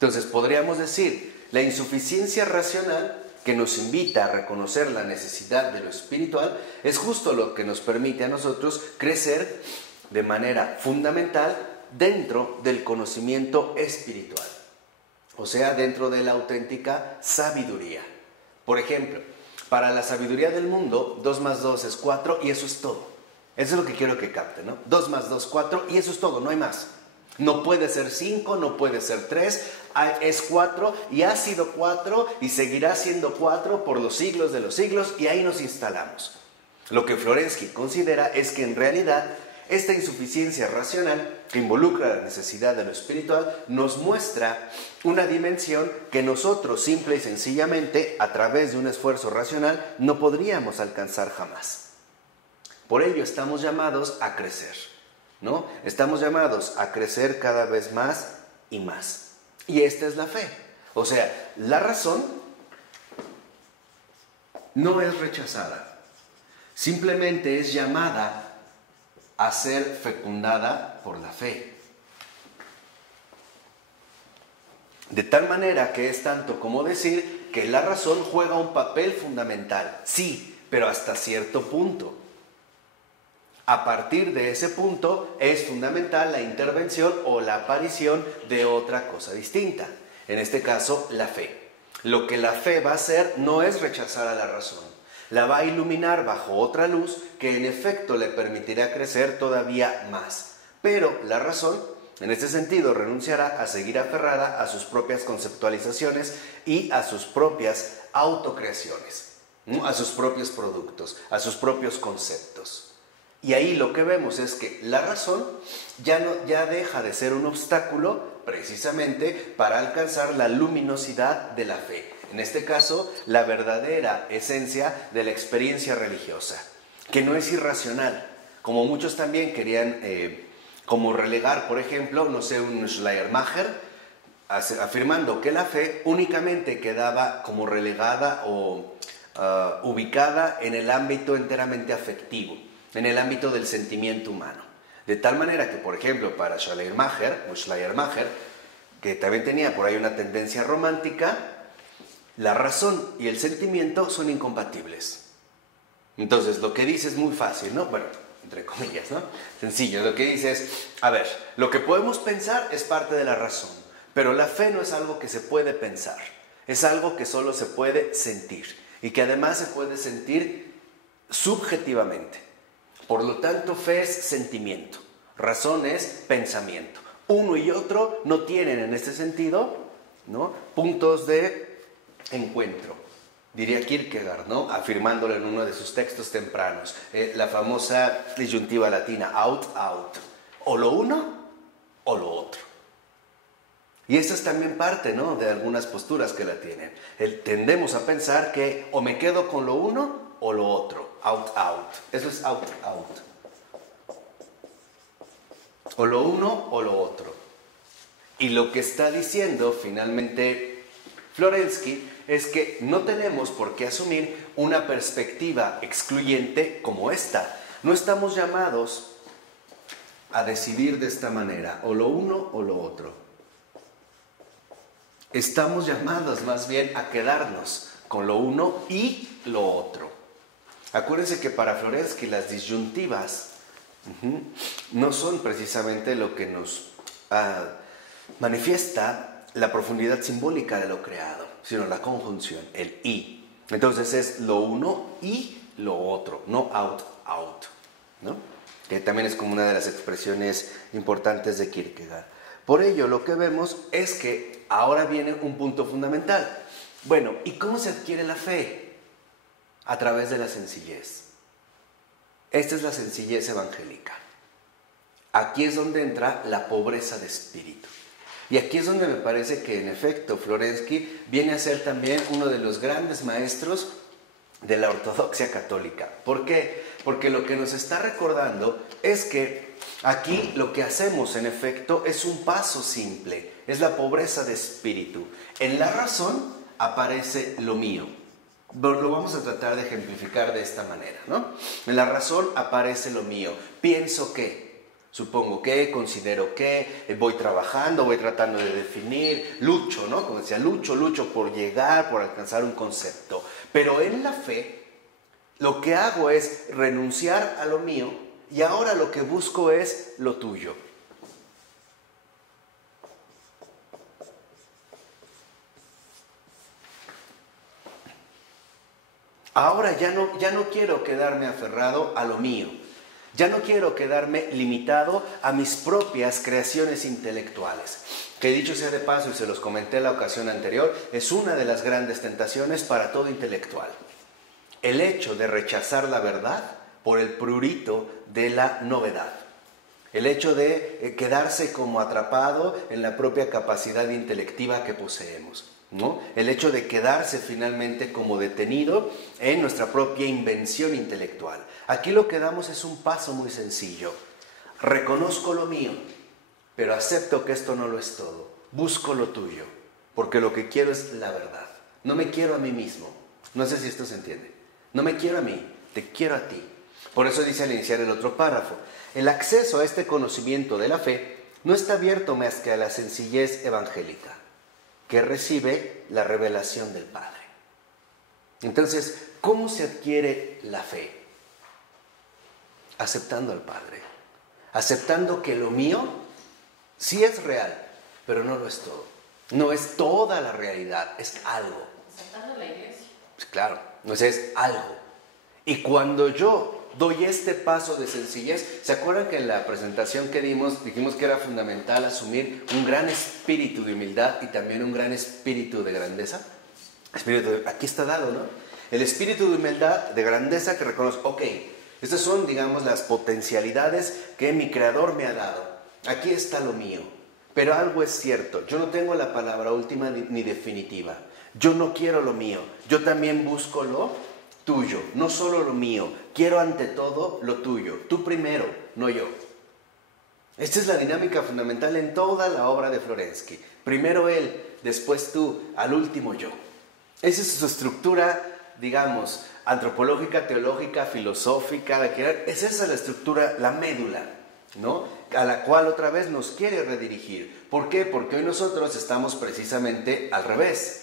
Entonces, podríamos decir, la insuficiencia racional que nos invita a reconocer la necesidad de lo espiritual es justo lo que nos permite a nosotros crecer de manera fundamental dentro del conocimiento espiritual. O sea, dentro de la auténtica sabiduría. Por ejemplo, para la sabiduría del mundo, 2 más 2 es 4 y eso es todo. Eso es lo que quiero que capten, ¿no? 2 más 2, 4 y eso es todo, no hay más. No puede ser 5, no puede ser 3, es 4 y ha sido 4 y seguirá siendo 4 por los siglos de los siglos y ahí nos instalamos. Lo que Florensky considera es que en realidad esta insuficiencia racional que involucra la necesidad de lo espiritual nos muestra una dimensión que nosotros simple y sencillamente a través de un esfuerzo racional no podríamos alcanzar jamás. Por ello estamos llamados a crecer, ¿no? Estamos llamados a crecer cada vez más y más. Y esta es la fe. O sea, la razón no es rechazada, simplemente es llamada a ser fecundada por la fe. De tal manera que es tanto como decir que la razón juega un papel fundamental, sí, pero hasta cierto punto. A partir de ese punto es fundamental la intervención o la aparición de otra cosa distinta, en este caso la fe. Lo que la fe va a hacer no es rechazar a la razón, la va a iluminar bajo otra luz que en efecto le permitirá crecer todavía más. Pero la razón, en este sentido, renunciará a seguir aferrada a sus propias conceptualizaciones y a sus propias autocreaciones, ¿no? A sus propios productos, a sus propios conceptos. Y ahí lo que vemos es que la razón ya deja de ser un obstáculo precisamente para alcanzar la luminosidad de la fe. En este caso, la verdadera esencia de la experiencia religiosa, que no es irracional, como muchos también querían como relegar, por ejemplo, no sé, un Schleiermacher, afirmando que la fe únicamente quedaba como relegada o ubicada en el ámbito enteramente afectivo, en el ámbito del sentimiento humano. De tal manera que, por ejemplo, para Schleiermacher, que también tenía por ahí una tendencia romántica, la razón y el sentimiento son incompatibles. Entonces, lo que dice es muy fácil, ¿no? Bueno, entre comillas, ¿no? Sencillo, lo que dice es, a ver, lo que podemos pensar es parte de la razón, pero la fe no es algo que se puede pensar, es algo que solo se puede sentir, y que además se puede sentir subjetivamente. Por lo tanto, fe es sentimiento, razón es pensamiento. Uno y otro no tienen en este sentido, ¿no?, puntos de encuentro. Diría Kierkegaard, ¿no?, afirmándolo en uno de sus textos tempranos, la famosa disyuntiva latina, out, out, o lo uno o lo otro. Y esta es también parte, ¿no?, de algunas posturas que la tienen. Tendemos a pensar que o me quedo con lo uno o lo otro, out, out. Eso es out, out. O lo uno o lo otro. Y lo que está diciendo finalmente Florensky es que no tenemos por qué asumir una perspectiva excluyente como esta. No estamos llamados a decidir de esta manera, o lo uno o lo otro. Estamos llamados más bien a quedarnos con lo uno y lo otro. Acuérdense que para Florensky las disyuntivas no son precisamente lo que nos manifiesta la profundidad simbólica de lo creado, sino la conjunción, el y. Entonces es lo uno y lo otro, no out, out, ¿no? Que también es como una de las expresiones importantes de Kierkegaard. Por ello, lo que vemos es que ahora viene un punto fundamental. Bueno, ¿y cómo se adquiere la fe? A través de la sencillez. Esta es la sencillez evangélica. Aquí es donde entra la pobreza de espíritu. Y aquí es donde me parece que en efecto Florensky viene a ser también uno de los grandes maestros de la ortodoxia católica. ¿Por qué? Porque lo que nos está recordando es que aquí lo que hacemos en efecto es un paso simple, es la pobreza de espíritu. En la razón aparece lo mío. Lo vamos a tratar de ejemplificar de esta manera, ¿no? En la razón aparece lo mío. Pienso que, supongo que, considero que, voy trabajando, voy tratando de definir, lucho, ¿no? Como decía, lucho por llegar, por alcanzar un concepto. Pero en la fe, lo que hago es renunciar a lo mío y ahora lo que busco es lo tuyo. Ahora ya no quiero quedarme aferrado a lo mío. Ya no quiero quedarme limitado a mis propias creaciones intelectuales. Que dicho sea de paso, y se los comenté en la ocasión anterior, es una de las grandes tentaciones para todo intelectual. El hecho de rechazar la verdad por el prurito de la novedad. El hecho de quedarse como atrapado en la propia capacidad intelectiva que poseemos, ¿no? El hecho de quedarse finalmente como detenido en nuestra propia invención intelectual. Aquí lo que damos es un paso muy sencillo. Reconozco lo mío, pero acepto que esto no lo es todo. Busco lo tuyo, porque lo que quiero es la verdad. No me quiero a mí mismo. No sé si esto se entiende. No me quiero a mí, te quiero a ti. Por eso dice al iniciar el otro párrafo, el acceso a este conocimiento de la fe no está abierto más que a la sencillez evangélica, que recibe la revelación del Padre. Entonces, ¿cómo se adquiere la fe? Aceptando al Padre, aceptando que lo mío sí es real, pero no lo es todo. No es toda la realidad, es algo. Aceptando la iglesia. Pues claro, no sé, es algo. Y cuando yo doy este paso de sencillez, ¿se acuerdan que en la presentación que dimos dijimos que era fundamental asumir un gran espíritu de humildad y también un gran espíritu de grandeza? Aquí está dado, ¿no? El espíritu de humildad, de grandeza que reconoce, ok, estas son, digamos, las potencialidades que mi Creador me ha dado. Aquí está lo mío. Pero algo es cierto, yo no tengo la palabra última ni definitiva. Yo no quiero lo mío, yo también busco lo tuyo, no solo lo mío. Quiero ante todo lo tuyo, tú primero, no yo. Esta es la dinámica fundamental en toda la obra de Florensky. Primero él, después tú, al último yo. Esa es su estructura, digamos, antropológica, teológica, filosófica. Es esa la estructura, la médula, ¿no? A la cual otra vez nos quiere redirigir. ¿Por qué? Porque hoy nosotros estamos precisamente al revés.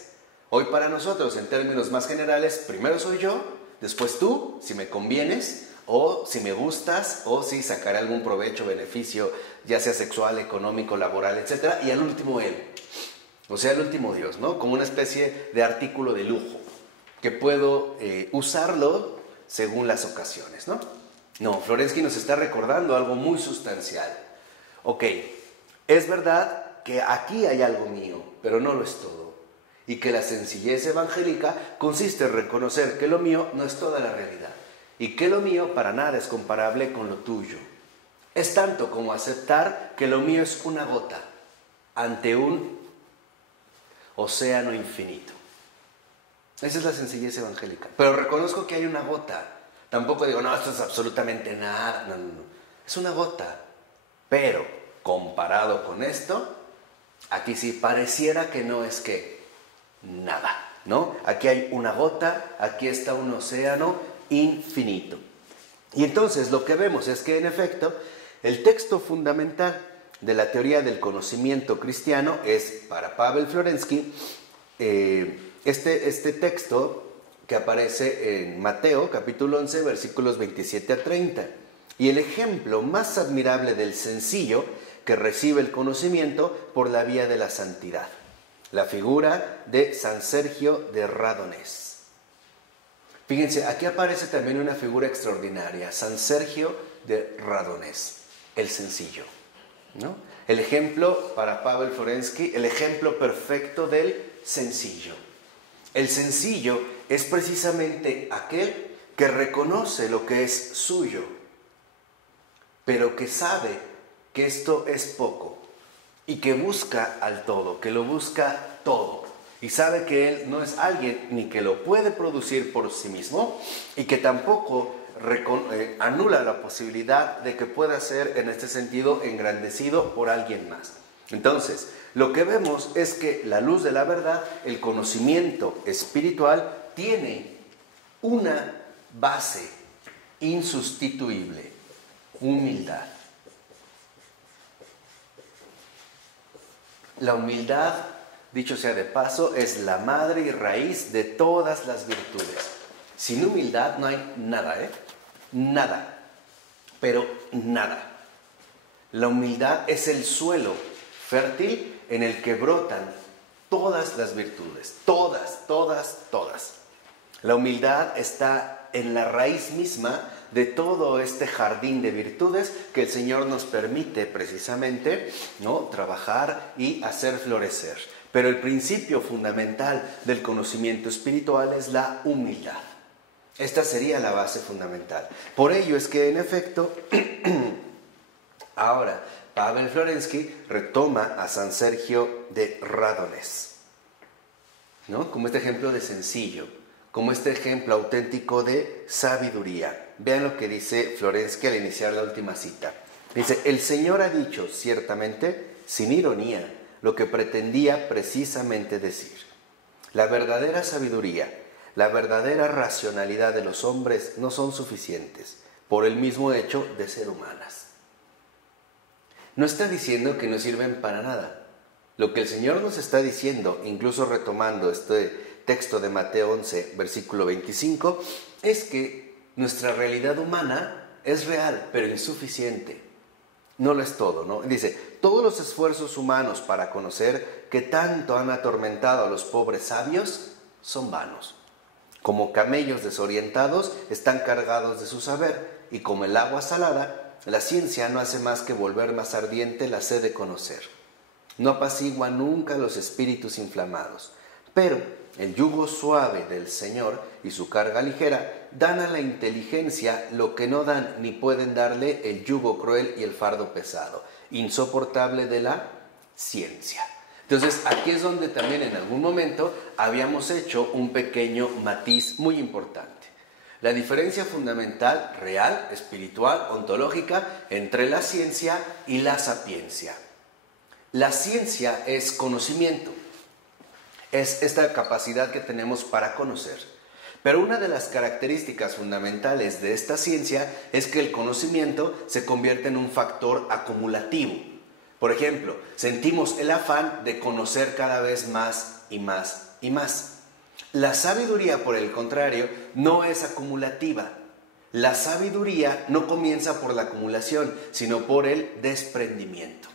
Hoy para nosotros, en términos más generales, primero soy yo, después tú, si me convienes, o si me gustas, o si sacaré algún provecho, beneficio, ya sea sexual, económico, laboral, etc. Y al último él, o sea, el último Dios, ¿no? Como una especie de artículo de lujo, que puedo usarlo según las ocasiones, ¿no? No, Florensky nos está recordando algo muy sustancial. Ok, es verdad que aquí hay algo mío, pero no lo es todo. Y que la sencillez evangélica consiste en reconocer que lo mío no es toda la realidad. Y que lo mío para nada es comparable con lo tuyo. Es tanto como aceptar que lo mío es una gota ante un océano infinito. Esa es la sencillez evangélica. Pero reconozco que hay una gota. Tampoco digo, no, esto es absolutamente nada. No. Es una gota. Pero, comparado con esto, aquí sí pareciera que no es que nada, ¿no? Aquí hay una gota, aquí está un océano infinito. Y entonces lo que vemos es que, en efecto, el texto fundamental de la teoría del conocimiento cristiano es, para Pavel Florensky, este texto que aparece en Mateo, capítulo 11, versículos 27 a 30. Y el ejemplo más admirable del sencillo que recibe el conocimiento por la vía de la santidad. La figura de San Sergio de Radonés. Fíjense, aquí aparece también una figura extraordinaria, San Sergio de Radonés, el sencillo, ¿no? El ejemplo para Pavel Florensky, el ejemplo perfecto del sencillo. El sencillo es precisamente aquel que reconoce lo que es suyo, pero que sabe que esto es poco y que busca al todo, que lo busca todo. Y sabe que él no es alguien ni que lo puede producir por sí mismo y que tampoco anula la posibilidad de que pueda ser en este sentido engrandecido por alguien más. Entonces, lo que vemos es que la luz de la verdad, el conocimiento espiritual, tiene una base insustituible: humildad. La humildad, dicho sea de paso, es la madre y raíz de todas las virtudes. Sin humildad no hay nada, Nada, pero nada. La humildad es el suelo fértil en el que brotan todas las virtudes, todas. La humildad está en la raíz misma de todo este jardín de virtudes que el Señor nos permite precisamente, ¿no?, trabajar y hacer florecer. Pero el principio fundamental del conocimiento espiritual es la humildad. Esta sería la base fundamental. Por ello es que, en efecto, ahora Pavel Florensky retoma a San Sergio de Radonés, ¿no?, como este ejemplo de sencillo, como este ejemplo auténtico de sabiduría. Vean lo que dice Florensky al iniciar la última cita. Dice: el Señor ha dicho, ciertamente, sin ironía, lo que pretendía precisamente decir. La verdadera sabiduría la verdadera racionalidad de los hombres no son suficientes por el mismo hecho de ser humanas. No está diciendo que no sirven para nada. Lo que el Señor nos está diciendo, incluso retomando este texto de Mateo 11, versículo 25, es que nuestra realidad humana es real, pero insuficiente. No lo es todo, ¿no? Dice, todos los esfuerzos humanos para conocer que tanto han atormentado a los pobres sabios son vanos. Como camellos desorientados están cargados de su saber, y como el agua salada, la ciencia no hace más que volver más ardiente la sed de conocer. No apacigua nunca los espíritus inflamados, pero el yugo suave del Señor y su carga ligera dan a la inteligencia lo que no dan ni pueden darle el yugo cruel y el fardo pesado, insoportable de la ciencia. Entonces, aquí es donde también en algún momento habíamos hecho un pequeño matiz muy importante. La diferencia fundamental, real, espiritual, ontológica, entre la ciencia y la sapiencia. La ciencia es conocimiento, es esta capacidad que tenemos para conocer. Pero una de las características fundamentales de esta ciencia es que el conocimiento se convierte en un factor acumulativo. Por ejemplo, sentimos el afán de conocer cada vez más y más y más. La sabiduría, por el contrario, no es acumulativa. La sabiduría no comienza por la acumulación, sino por el desprendimiento.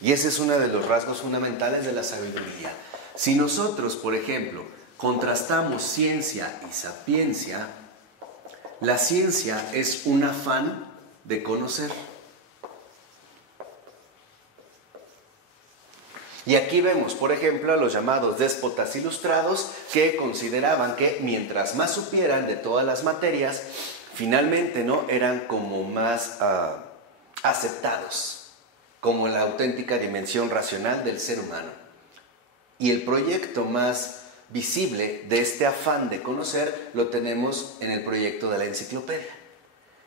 Y ese es uno de los rasgos fundamentales de la sabiduría. Si nosotros, por ejemplo, contrastamos ciencia y sapiencia, la ciencia es un afán de conocer. Y aquí vemos, por ejemplo, a los llamados déspotas ilustrados que consideraban que mientras más supieran de todas las materias, finalmente ¿no? eran como más aceptados como la auténtica dimensión racional del ser humano. Y el proyecto más visible de este afán de conocer lo tenemos en el proyecto de la enciclopedia.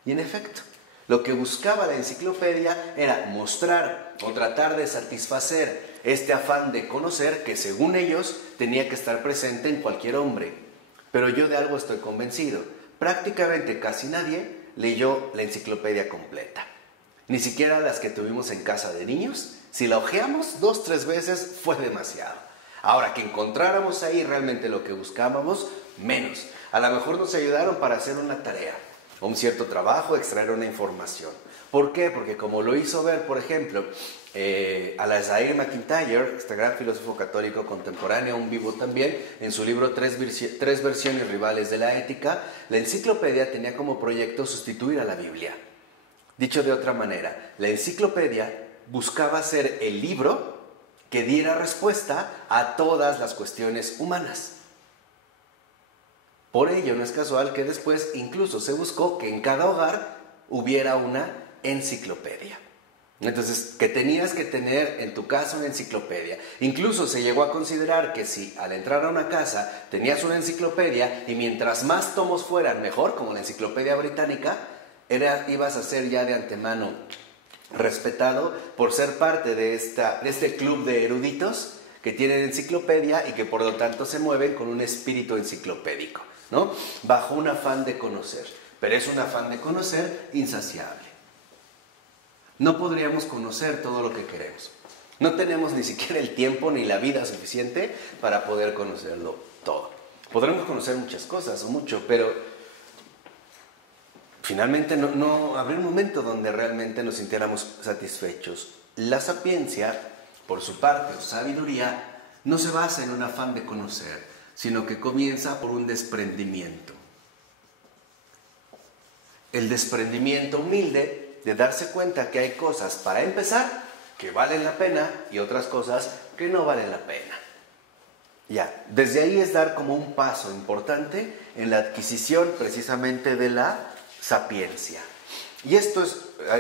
Y en efecto, lo que buscaba la enciclopedia era mostrar o tratar de satisfacer este afán de conocer que según ellos tenía que estar presente en cualquier hombre. Pero yo de algo estoy convencido. Prácticamente casi nadie leyó la enciclopedia completa. Ni siquiera las que tuvimos en casa de niños. Si la hojeamos 2 o 3 veces fue demasiado. Ahora, que encontráramos ahí realmente lo que buscábamos, menos. A lo mejor nos ayudaron para hacer una tarea o un cierto trabajo, extraer una información. ¿Por qué? Porque como lo hizo ver, por ejemplo, Alasdair MacIntyre, este gran filósofo católico contemporáneo, aún vivo también, en su libro Tres versiones rivales de la ética, la enciclopedia tenía como proyecto sustituir a la Biblia. Dicho de otra manera, la enciclopedia buscaba ser el libro que diera respuesta a todas las cuestiones humanas. Por ello, no es casual que después incluso se buscó que en cada hogar hubiera una enciclopedia. Entonces, que tenías que tener en tu casa una enciclopedia. Incluso se llegó a considerar que si al entrar a una casa tenías una enciclopedia y mientras más tomos fueran mejor, como la enciclopedia británica, ibas a ser ya de antemano respetado por ser parte de este club de eruditos que tienen enciclopedia y que por lo tanto se mueven con un espíritu enciclopédico, ¿no? Bajo un afán de conocer, pero es un afán de conocer insaciable. No podríamos conocer todo lo que queremos. No tenemos ni siquiera el tiempo ni la vida suficiente para poder conocerlo todo. Podremos conocer muchas cosas o mucho, pero finalmente no habrá un momento donde realmente nos sintiéramos satisfechos. La sapiencia, por su parte, o sabiduría, no se basa en un afán de conocer, sino que comienza por un desprendimiento. El desprendimiento humilde de darse cuenta que hay cosas, para empezar, que valen la pena y otras cosas que no valen la pena. Ya, desde ahí es dar como un paso importante en la adquisición precisamente de la sapiencia. Y esto es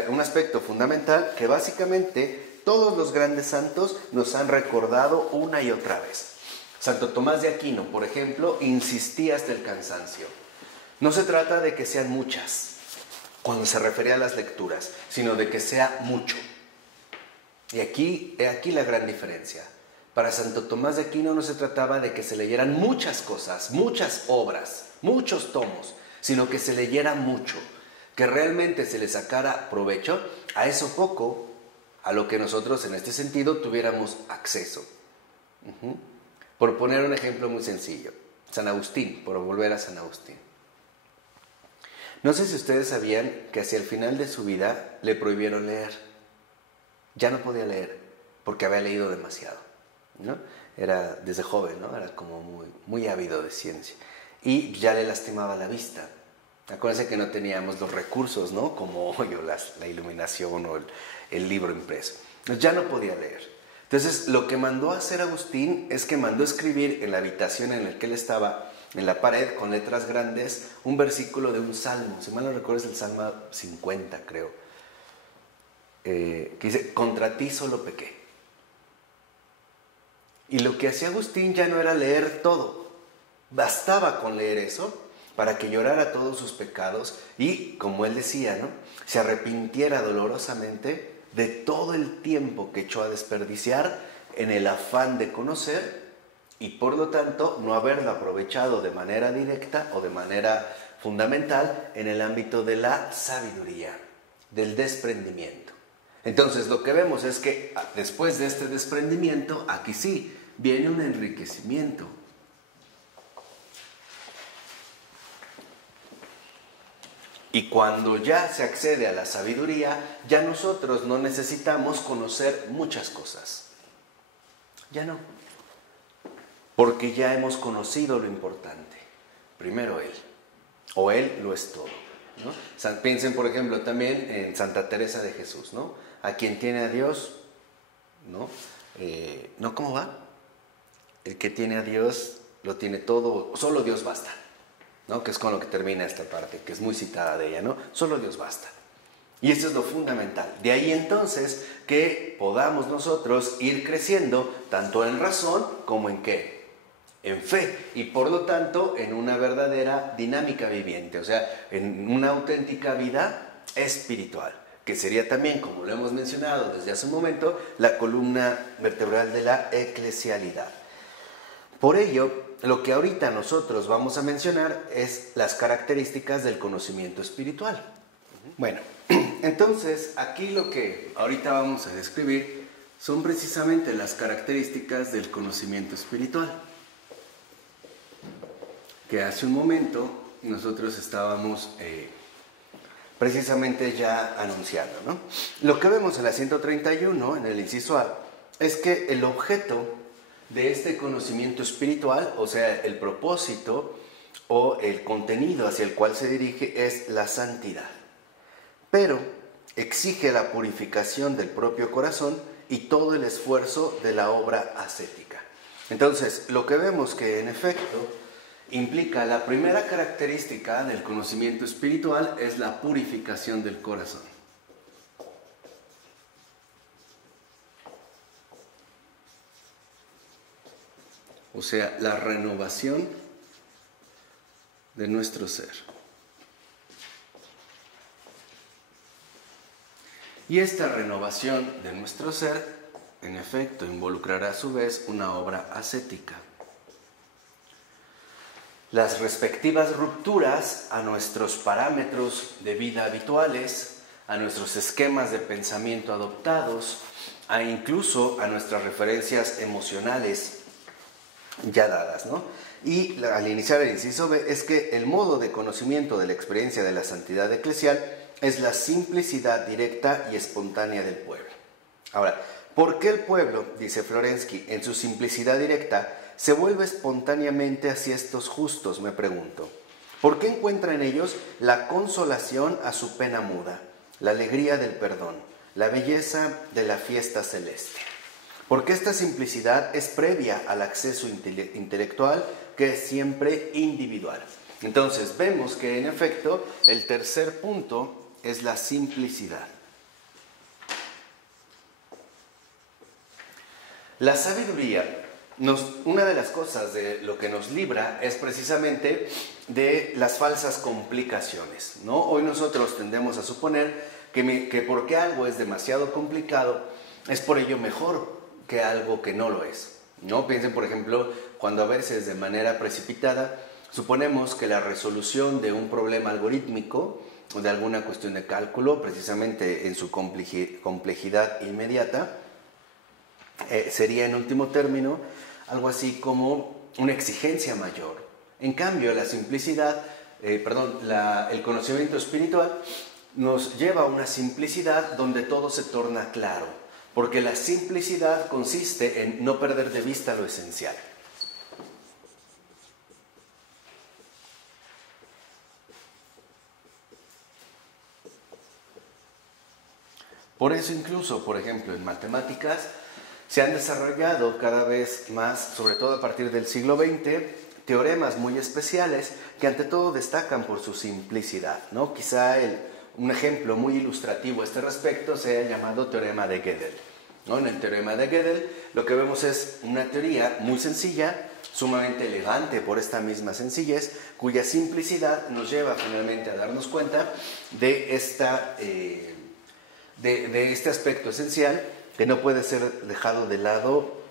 un aspecto fundamental que básicamente todos los grandes santos nos han recordado una y otra vez. Santo Tomás de Aquino, por ejemplo, insistía hasta el cansancio. No se trata de que sean muchas, cuando se refería a las lecturas, sino de que sea mucho. Y aquí la gran diferencia. Para Santo Tomás de Aquino no se trataba de que se leyeran muchas cosas, muchas obras, muchos tomos, sino que se leyera mucho, que realmente se le sacara provecho a eso poco a lo que nosotros en este sentido tuviéramos acceso. Por poner un ejemplo muy sencillo, San Agustín, por volver a San Agustín. No sé si ustedes sabían que hacia el final de su vida le prohibieron leer. Ya no podía leer porque había leído demasiado, ¿no? Era desde joven, ¿no? Era como muy ávido de ciencia. Y ya le lastimaba la vista. Acuérdense que no teníamos los recursos, ¿no? Como hoy, la iluminación o el libro impreso. Entonces ya no podía leer. Entonces lo que mandó a hacer Agustín es que mandó escribir en la habitación en la que él estaba, en la pared, con letras grandes, un versículo de un salmo. Si mal no recuerdo es el Salmo 50, creo. Que dice, contra ti solo pequé. Y lo que hacía Agustín ya no era leer todo. Bastaba con leer eso para que llorara todos sus pecados y, como él decía, ¿no?, se arrepintiera dolorosamente de todo el tiempo que echó a desperdiciar en el afán de conocer y, por lo tanto, no haberlo aprovechado de manera directa o de manera fundamental en el ámbito de la sabiduría, del desprendimiento. Entonces, lo que vemos es que después de este desprendimiento, aquí sí, viene un enriquecimiento. Y cuando ya se accede a la sabiduría, ya nosotros no necesitamos conocer muchas cosas. Ya no. Porque ya hemos conocido lo importante. Primero Él. O Él lo es todo, ¿no? Piensen, por ejemplo, también en Santa Teresa de Jesús, ¿no? A quien tiene a Dios, ¿no? ¿No cómo va? El que tiene a Dios lo tiene todo, solo Dios basta, ¿no? Que es con lo que termina esta parte, que es muy citada de ella, ¿no? Solo Dios basta. Y eso es lo fundamental. De ahí entonces que podamos nosotros ir creciendo tanto en razón como en ¿qué? En fe. Y por lo tanto en una verdadera dinámica viviente, o sea, en una auténtica vida espiritual, que sería también, como lo hemos mencionado desde hace un momento, la columna vertebral de la eclesialidad. Por ello, lo que ahorita nosotros vamos a mencionar es las características del conocimiento espiritual. Bueno, entonces aquí lo que ahorita vamos a describir son precisamente las características del conocimiento espiritual, que hace un momento nosotros estábamos precisamente ya anunciando, ¿no? Lo que vemos en la 131, en el inciso A, es que el objeto de este conocimiento espiritual, o sea, el propósito o el contenido hacia el cual se dirige es la santidad. Pero exige la purificación del propio corazón y todo el esfuerzo de la obra ascética. Entonces, lo que vemos que en efecto implica la primera característica del conocimiento espiritual es la purificación del corazón. O sea, la renovación de nuestro ser. Y esta renovación de nuestro ser, en efecto, involucrará a su vez una obra ascética. Las respectivas rupturas a nuestros parámetros de vida habituales, a nuestros esquemas de pensamiento adoptados, incluso a nuestras referencias emocionales ya dadas, ¿no? Y al iniciar el inciso B es que el modo de conocimiento de la experiencia de la santidad eclesial es la simplicidad directa y espontánea del pueblo. Ahora, ¿por qué el pueblo, dice Florensky, en su simplicidad directa, se vuelve espontáneamente hacia estos justos, me pregunto? ¿Por qué encuentra en ellos la consolación a su pena muda, la alegría del perdón, la belleza de la fiesta celeste? Porque esta simplicidad es previa al acceso intelectual, que es siempre individual. Entonces vemos que en efecto el tercer punto es la simplicidad. La sabiduría, una de las cosas de lo que nos libra es precisamente de las falsas complicaciones, ¿no? Hoy nosotros tendemos a suponer que porque algo es demasiado complicado, es por ello mejor que algo que no lo es. ¿no? Piensen, por ejemplo, cuando a veces de manera precipitada suponemos que la resolución de un problema algorítmico o de alguna cuestión de cálculo, precisamente en su complejidad inmediata, sería en último término algo así como una exigencia mayor. En cambio, la simplicidad, el conocimiento espiritual nos lleva a una simplicidad donde todo se torna claro, porque la simplicidad consiste en no perder de vista lo esencial. Por eso incluso, por ejemplo, en matemáticas se han desarrollado cada vez más, sobre todo a partir del siglo XX, teoremas muy especiales que ante todo destacan por su simplicidad, ¿no? Quizá un ejemplo muy ilustrativo a este respecto se ha llamado teorema de Gödel, ¿no? En el teorema de Gödel lo que vemos es una teoría muy sencilla, sumamente elegante por esta misma sencillez, cuya simplicidad nos lleva finalmente a darnos cuenta de este aspecto esencial que no puede ser dejado de lado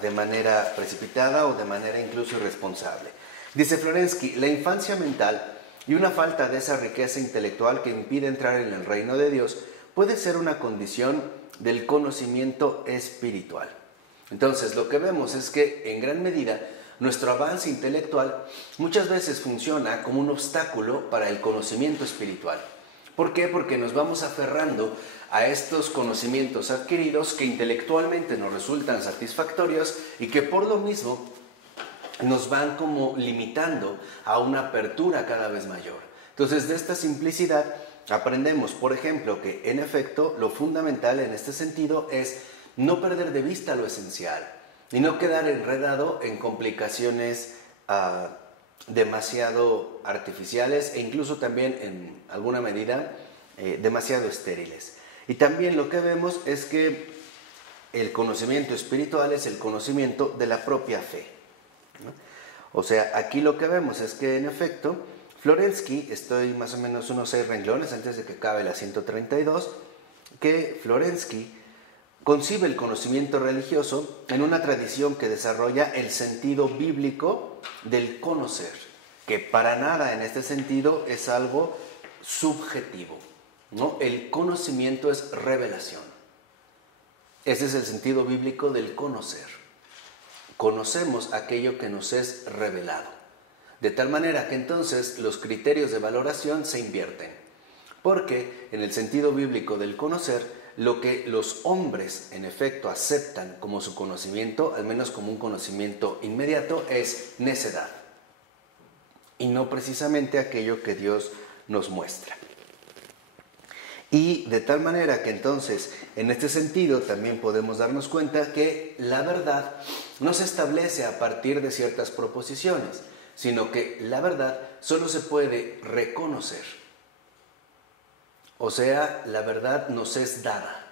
de manera precipitada o de manera incluso irresponsable. Dice Florensky, la infancia mental y una falta de esa riqueza intelectual que impide entrar en el reino de Dios puede ser una condición del conocimiento espiritual. Entonces, lo que vemos es que en gran medida nuestro avance intelectual muchas veces funciona como un obstáculo para el conocimiento espiritual. ¿Por qué? Porque nos vamos aferrando a estos conocimientos adquiridos que intelectualmente nos resultan satisfactorios y que por lo mismo nos van como limitando a una apertura cada vez mayor. Entonces, de esta simplicidad aprendemos, por ejemplo, que en efecto lo fundamental en este sentido es no perder de vista lo esencial y no quedar enredado en complicaciones demasiado artificiales e incluso también en alguna medida demasiado estériles. Y también lo que vemos es que el conocimiento espiritual es el conocimiento de la propia fe, ¿no? O sea, aquí lo que vemos es que en efecto Florensky, estoy más o menos unos 6 renglones antes de que acabe la 132, que Florensky concibe el conocimiento religioso en una tradición que desarrolla el sentido bíblico del conocer, que para nada en este sentido es algo subjetivo, ¿no? El conocimiento es revelación. Ese es el sentido bíblico del conocer. Conocemos aquello que nos es revelado. De tal manera que entonces los criterios de valoración se invierten. Porque en el sentido bíblico del conocer, lo que los hombres en efecto aceptan como su conocimiento, al menos como un conocimiento inmediato, es necedad. Y no precisamente aquello que Dios nos muestra. Y de tal manera que entonces, en este sentido, también podemos darnos cuenta que la verdad no se establece a partir de ciertas proposiciones, sino que la verdad solo se puede reconocer. O sea, la verdad nos es dada.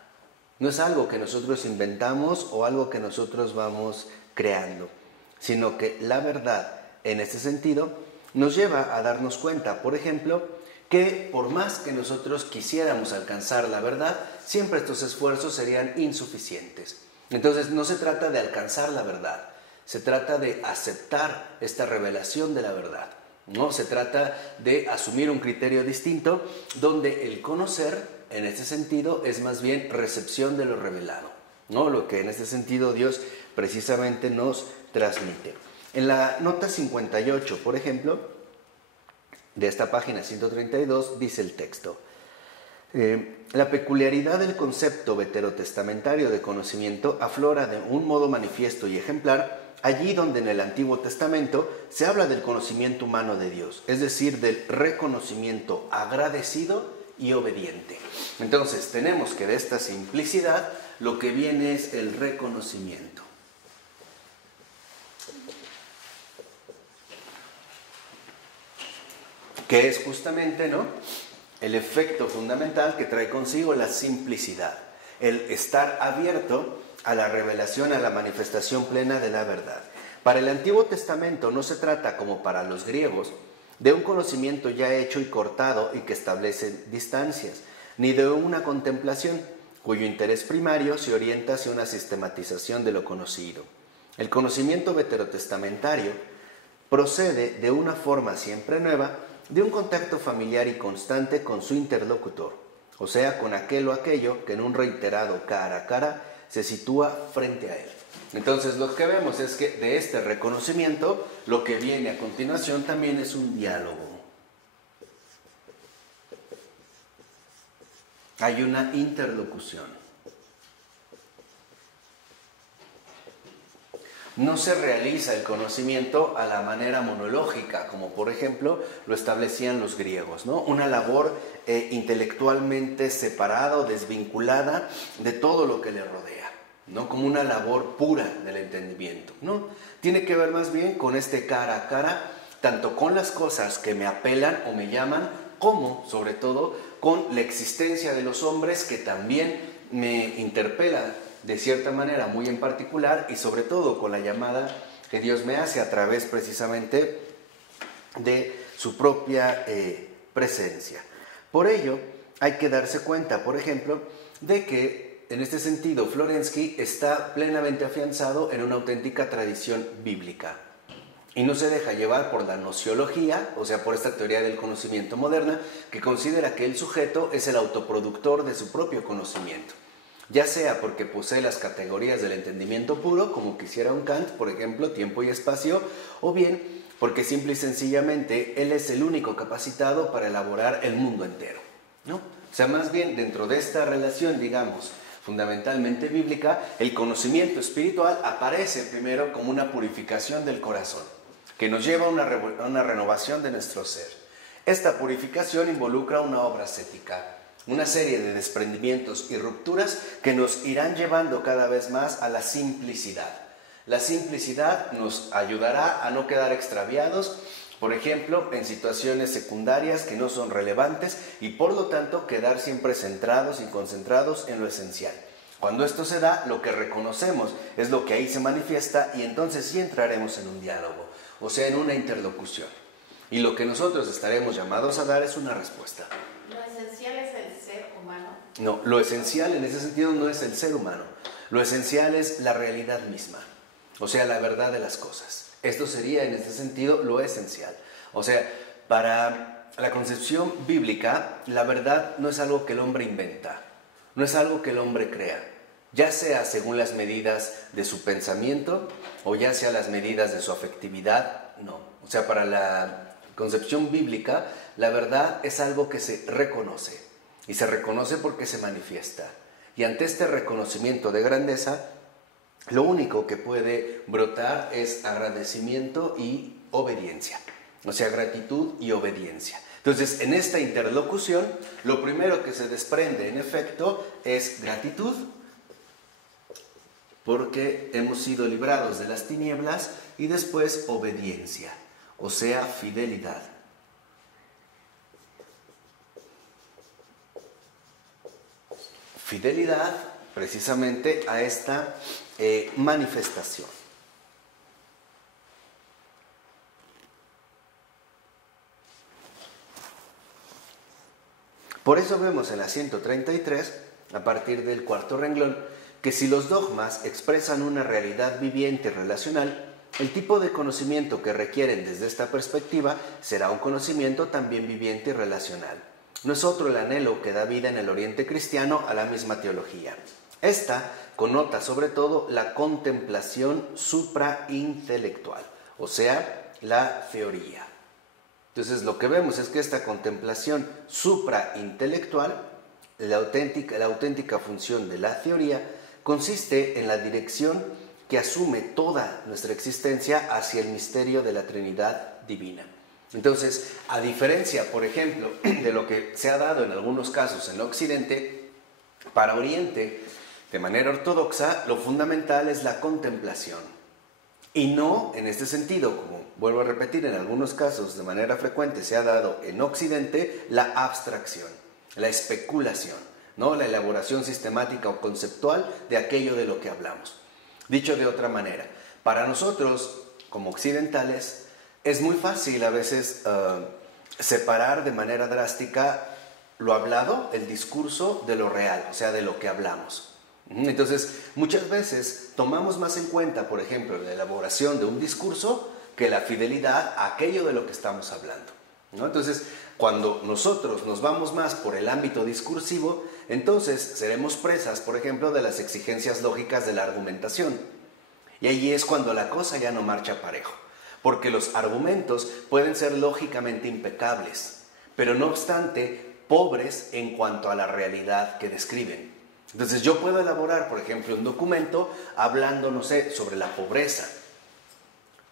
No es algo que nosotros inventamos o algo que nosotros vamos creando, sino que la verdad, en este sentido, nos lleva a darnos cuenta, por ejemplo, que por más que nosotros quisiéramos alcanzar la verdad, siempre estos esfuerzos serían insuficientes. Entonces no se trata de alcanzar la verdad, se trata de aceptar esta revelación de la verdad, ¿no? Se trata de asumir un criterio distinto donde el conocer, en este sentido, es más bien recepción de lo revelado, ¿no? Lo que en este sentido Dios precisamente nos transmite. En la nota 58, por ejemplo, de esta página 132, dice el texto: la peculiaridad del concepto veterotestamentario de conocimiento aflora de un modo manifiesto y ejemplar allí donde en el Antiguo Testamento se habla del conocimiento humano de Dios, es decir, del reconocimiento agradecido y obediente. Entonces, tenemos que de esta simplicidad lo que viene es el reconocimiento. Que es justamente, ¿no?, el efecto fundamental que trae consigo la simplicidad, el estar abierto a la revelación, a la manifestación plena de la verdad. Para el Antiguo Testamento no se trata, como para los griegos, de un conocimiento ya hecho y cortado y que establece distancias, ni de una contemplación cuyo interés primario se orienta hacia una sistematización de lo conocido. El conocimiento veterotestamentario procede de una forma siempre nueva, de un contacto familiar y constante con su interlocutor, o sea, con aquel o aquello que en un reiterado cara a cara se sitúa frente a él. Entonces lo que vemos es que de este reconocimiento, lo que viene a continuación también es un diálogo. Hay una interlocución. No se realiza el conocimiento a la manera monológica, como por ejemplo lo establecían los griegos, ¿no? Una labor intelectualmente separada o desvinculada de todo lo que le rodea, no como una labor pura del entendimiento, ¿no? Tiene que ver más bien con este cara a cara, tanto con las cosas que me apelan o me llaman, como sobre todo con la existencia de los hombres que también me interpelan de cierta manera muy en particular, y sobre todo con la llamada que Dios me hace a través precisamente de su propia presencia. Por ello, hay que darse cuenta, por ejemplo, de que en este sentido Florensky está plenamente afianzado en una auténtica tradición bíblica y no se deja llevar por la nociología, o sea, por esta teoría del conocimiento moderna, que considera que el sujeto es el autoproductor de su propio conocimiento, ya sea porque posee las categorías del entendimiento puro, como quisiera un Kant, por ejemplo, tiempo y espacio, o bien porque simple y sencillamente él es el único capacitado para elaborar el mundo entero, ¿no? O sea, más bien dentro de esta relación, digamos, fundamentalmente bíblica, el conocimiento espiritual aparece primero como una purificación del corazón, que nos lleva a una renovación de nuestro ser. Esta purificación involucra una obra ascética, una serie de desprendimientos y rupturas que nos irán llevando cada vez más a la simplicidad. La simplicidad nos ayudará a no quedar extraviados, por ejemplo, en situaciones secundarias que no son relevantes y por lo tanto quedar siempre centrados y concentrados en lo esencial. Cuando esto se da, lo que reconocemos es lo que ahí se manifiesta y entonces sí entraremos en un diálogo, o sea, en una interlocución. Y lo que nosotros estaremos llamados a dar es una respuesta. ¿Lo esencial es el ser humano? No, lo esencial en ese sentido no es el ser humano. Lo esencial es la realidad misma, o sea, la verdad de las cosas. Esto sería en ese sentido lo esencial. O sea, para la concepción bíblica, la verdad no es algo que el hombre inventa, no es algo que el hombre crea, ya sea según las medidas de su pensamiento o ya sea las medidas de su afectividad, no. O sea, para la concepción bíblica, la verdad es algo que se reconoce, y se reconoce porque se manifiesta. Y ante este reconocimiento de grandeza, lo único que puede brotar es agradecimiento y obediencia, o sea, gratitud y obediencia. Entonces, en esta interlocución, lo primero que se desprende, en efecto, es gratitud, porque hemos sido librados de las tinieblas, y después obediencia, o sea, fidelidad. Fidelidad precisamente a esta manifestación. Por eso vemos en la 133, a partir del cuarto renglón, que si los dogmas expresan una realidad viviente y relacional, el tipo de conocimiento que requieren desde esta perspectiva será un conocimiento también viviente y relacional. No es otro el anhelo que da vida en el Oriente cristiano a la misma teología. Esta connota sobre todo la contemplación supraintelectual, o sea, la teoría. Entonces lo que vemos es que esta contemplación supraintelectual, la auténtica función de la teoría, consiste en la dirección que asume toda nuestra existencia hacia el misterio de la Trinidad divina. Entonces, a diferencia, por ejemplo, de lo que se ha dado en algunos casos en Occidente, para Oriente, de manera ortodoxa, lo fundamental es la contemplación. Y no, en este sentido, como vuelvo a repetir, en algunos casos de manera frecuente se ha dado en Occidente, la abstracción, la especulación, ¿no? La elaboración sistemática o conceptual de aquello de lo que hablamos. Dicho de otra manera, para nosotros, como occidentales, es muy fácil a veces separar de manera drástica lo hablado, el discurso, de lo real, o sea, de lo que hablamos. Entonces, muchas veces tomamos más en cuenta, por ejemplo, la elaboración de un discurso que la fidelidad a aquello de lo que estamos hablando, ¿no? Entonces, cuando nosotros nos vamos más por el ámbito discursivo, entonces seremos presas, por ejemplo, de las exigencias lógicas de la argumentación. Y ahí es cuando la cosa ya no marcha parejo, porque los argumentos pueden ser lógicamente impecables, pero no obstante, pobres en cuanto a la realidad que describen. Entonces yo puedo elaborar, por ejemplo, un documento hablando, no sé, sobre la pobreza,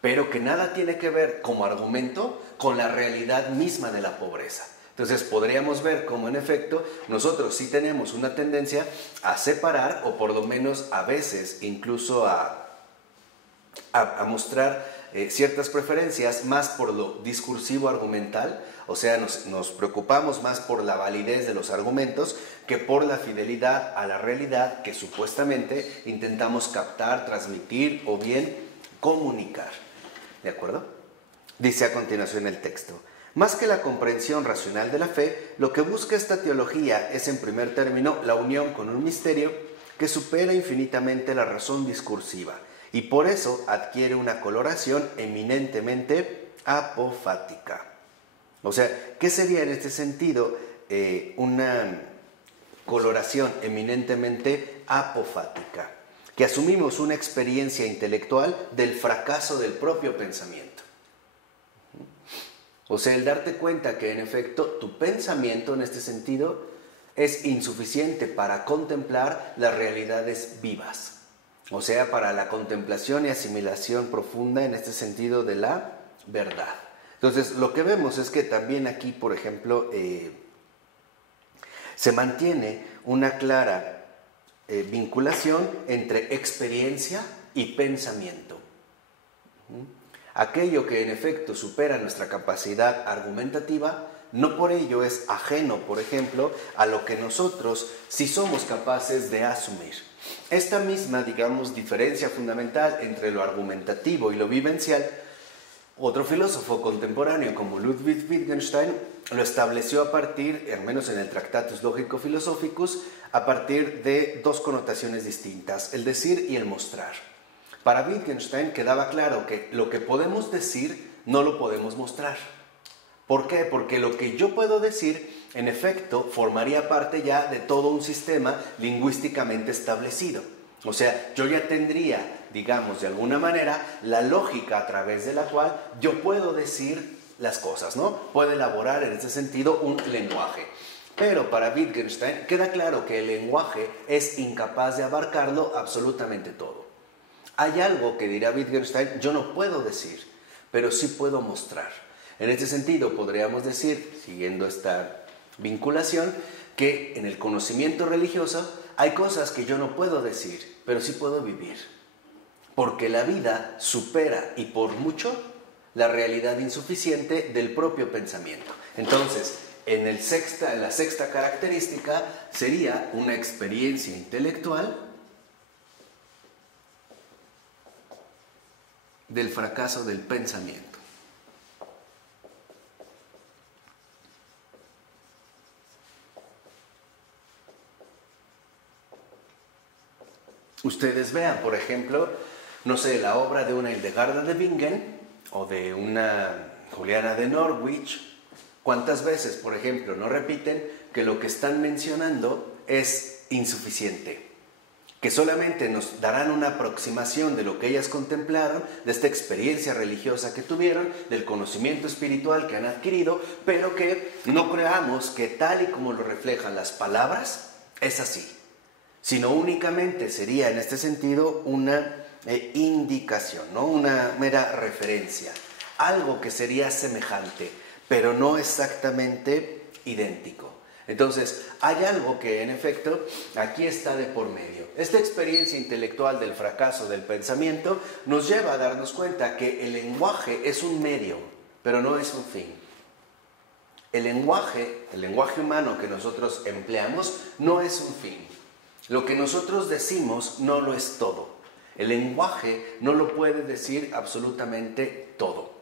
pero que nada tiene que ver como argumento con la realidad misma de la pobreza. Entonces podríamos ver cómo en efecto nosotros sí tenemos una tendencia a separar, o por lo menos a veces incluso a mostrar ciertas preferencias más por lo discursivo argumental, o sea, nos preocupamos más por la validez de los argumentos que por la fidelidad a la realidad que supuestamente intentamos captar, transmitir o bien comunicar. ¿De acuerdo? Dice a continuación el texto: más que la comprensión racional de la fe, lo que busca esta teología es en primer término la unión con un misterio que supera infinitamente la razón discursiva y por eso adquiere una coloración eminentemente apofática. O sea, ¿qué sería en este sentido una coloración eminentemente apofática? Que asumimos una experiencia intelectual del fracaso del propio pensamiento. O sea, el darte cuenta que en efecto tu pensamiento en este sentido es insuficiente para contemplar las realidades vivas. O sea, para la contemplación y asimilación profunda en este sentido de la verdad. Entonces, lo que vemos es que también aquí, por ejemplo, se mantiene una clara vinculación entre experiencia y pensamiento. Aquello que en efecto supera nuestra capacidad argumentativa, no por ello es ajeno, por ejemplo, a lo que nosotros sí somos capaces de asumir. Esta misma, digamos, diferencia fundamental entre lo argumentativo y lo vivencial, otro filósofo contemporáneo como Ludwig Wittgenstein lo estableció a partir, al menos en el Tractatus Lógico-Philosophicus, a partir de dos connotaciones distintas, el decir y el mostrar. Para Wittgenstein quedaba claro que lo que podemos decir no lo podemos mostrar. ¿Por qué? Porque lo que yo puedo decir, en efecto, formaría parte ya de todo un sistema lingüísticamente establecido. O sea, yo ya tendría, digamos, de alguna manera, la lógica a través de la cual yo puedo decir las cosas, ¿no? Puedo elaborar en ese sentido un lenguaje. Pero para Wittgenstein queda claro que el lenguaje es incapaz de abarcarlo absolutamente todo. Hay algo que dirá Wittgenstein, yo no puedo decir, pero sí puedo mostrar. En este sentido podríamos decir, siguiendo esta vinculación, que en el conocimiento religioso hay cosas que yo no puedo decir, pero sí puedo vivir. Porque la vida supera, y por mucho, la realidad insuficiente del propio pensamiento. Entonces, en la sexta característica sería una experiencia intelectual del fracaso del pensamiento. Ustedes vean, por ejemplo, no sé, la obra de una Hildegarda de Bingen o de una Juliana de Norwich. ¿Cuántas veces, por ejemplo, no repiten que lo que están mencionando es insuficiente? Que solamente nos darán una aproximación de lo que ellas contemplaron, de esta experiencia religiosa que tuvieron, del conocimiento espiritual que han adquirido, pero que no creamos que tal y como lo reflejan las palabras, es así. Sino únicamente sería en este sentido una indicación, ¿no? Una mera referencia, algo que sería semejante, pero no exactamente idéntico. Entonces, hay algo que en efecto aquí está de por medio. Esta experiencia intelectual del fracaso del pensamiento nos lleva a darnos cuenta que el lenguaje es un medio, pero no es un fin. El lenguaje humano que nosotros empleamos no es un fin. Lo que nosotros decimos no lo es todo. El lenguaje no lo puede decir absolutamente todo.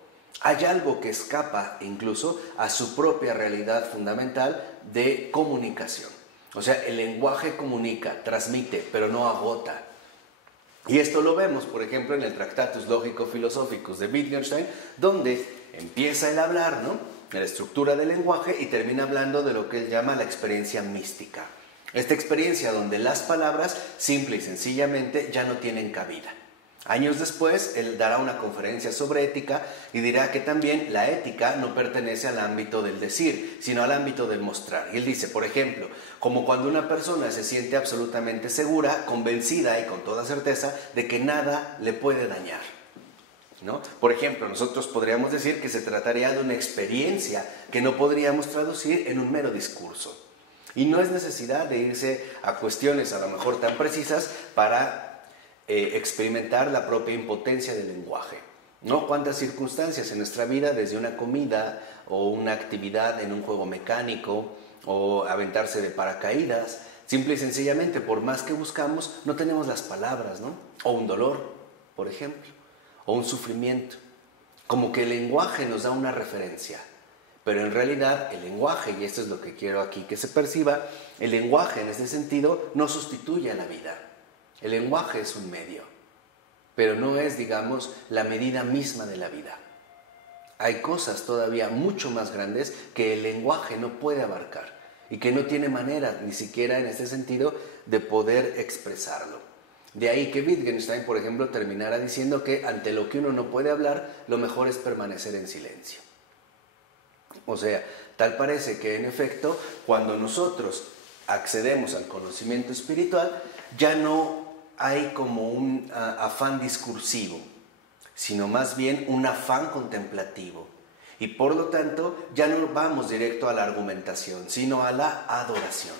Hay algo que escapa incluso a su propia realidad fundamental de comunicación. O sea, el lenguaje comunica, transmite, pero no agota. Y esto lo vemos, por ejemplo, en el Tractatus Lógico-Filosóficus de Wittgenstein, donde empieza el hablar, ¿no?, de la estructura del lenguaje y termina hablando de lo que él llama la experiencia mística. Esta experiencia donde las palabras, simple y sencillamente, ya no tienen cabida. Años después, él dará una conferencia sobre ética y dirá que también la ética no pertenece al ámbito del decir, sino al ámbito del mostrar. Y él dice, por ejemplo, como cuando una persona se siente absolutamente segura, convencida y con toda certeza de que nada le puede dañar, ¿no? Por ejemplo, nosotros podríamos decir que se trataría de una experiencia que no podríamos traducir en un mero discurso. Y no es necesidad de irse a cuestiones a lo mejor tan precisas para experimentar la propia impotencia del lenguaje, ¿no? Cuántas circunstancias en nuestra vida, desde una comida o una actividad en un juego mecánico o aventarse de paracaídas, simple y sencillamente, por más que buscamos, no tenemos las palabras, ¿no? O un dolor, por ejemplo, o un sufrimiento. Como que el lenguaje nos da una referencia, pero en realidad el lenguaje, y esto es lo que quiero aquí que se perciba, el lenguaje en este sentido no sustituye a la vida. El lenguaje es un medio, pero no es, digamos, la medida misma de la vida. Hay cosas todavía mucho más grandes que el lenguaje no puede abarcar y que no tiene manera, ni siquiera en este sentido, de poder expresarlo. De ahí que Wittgenstein, por ejemplo, terminara diciendo que ante lo que uno no puede hablar, lo mejor es permanecer en silencio. O sea, tal parece que en efecto, cuando nosotros accedemos al conocimiento espiritual, ya no hay como un afán discursivo, sino más bien un afán contemplativo. Y por lo tanto, ya no vamos directo a la argumentación, sino a la adoración.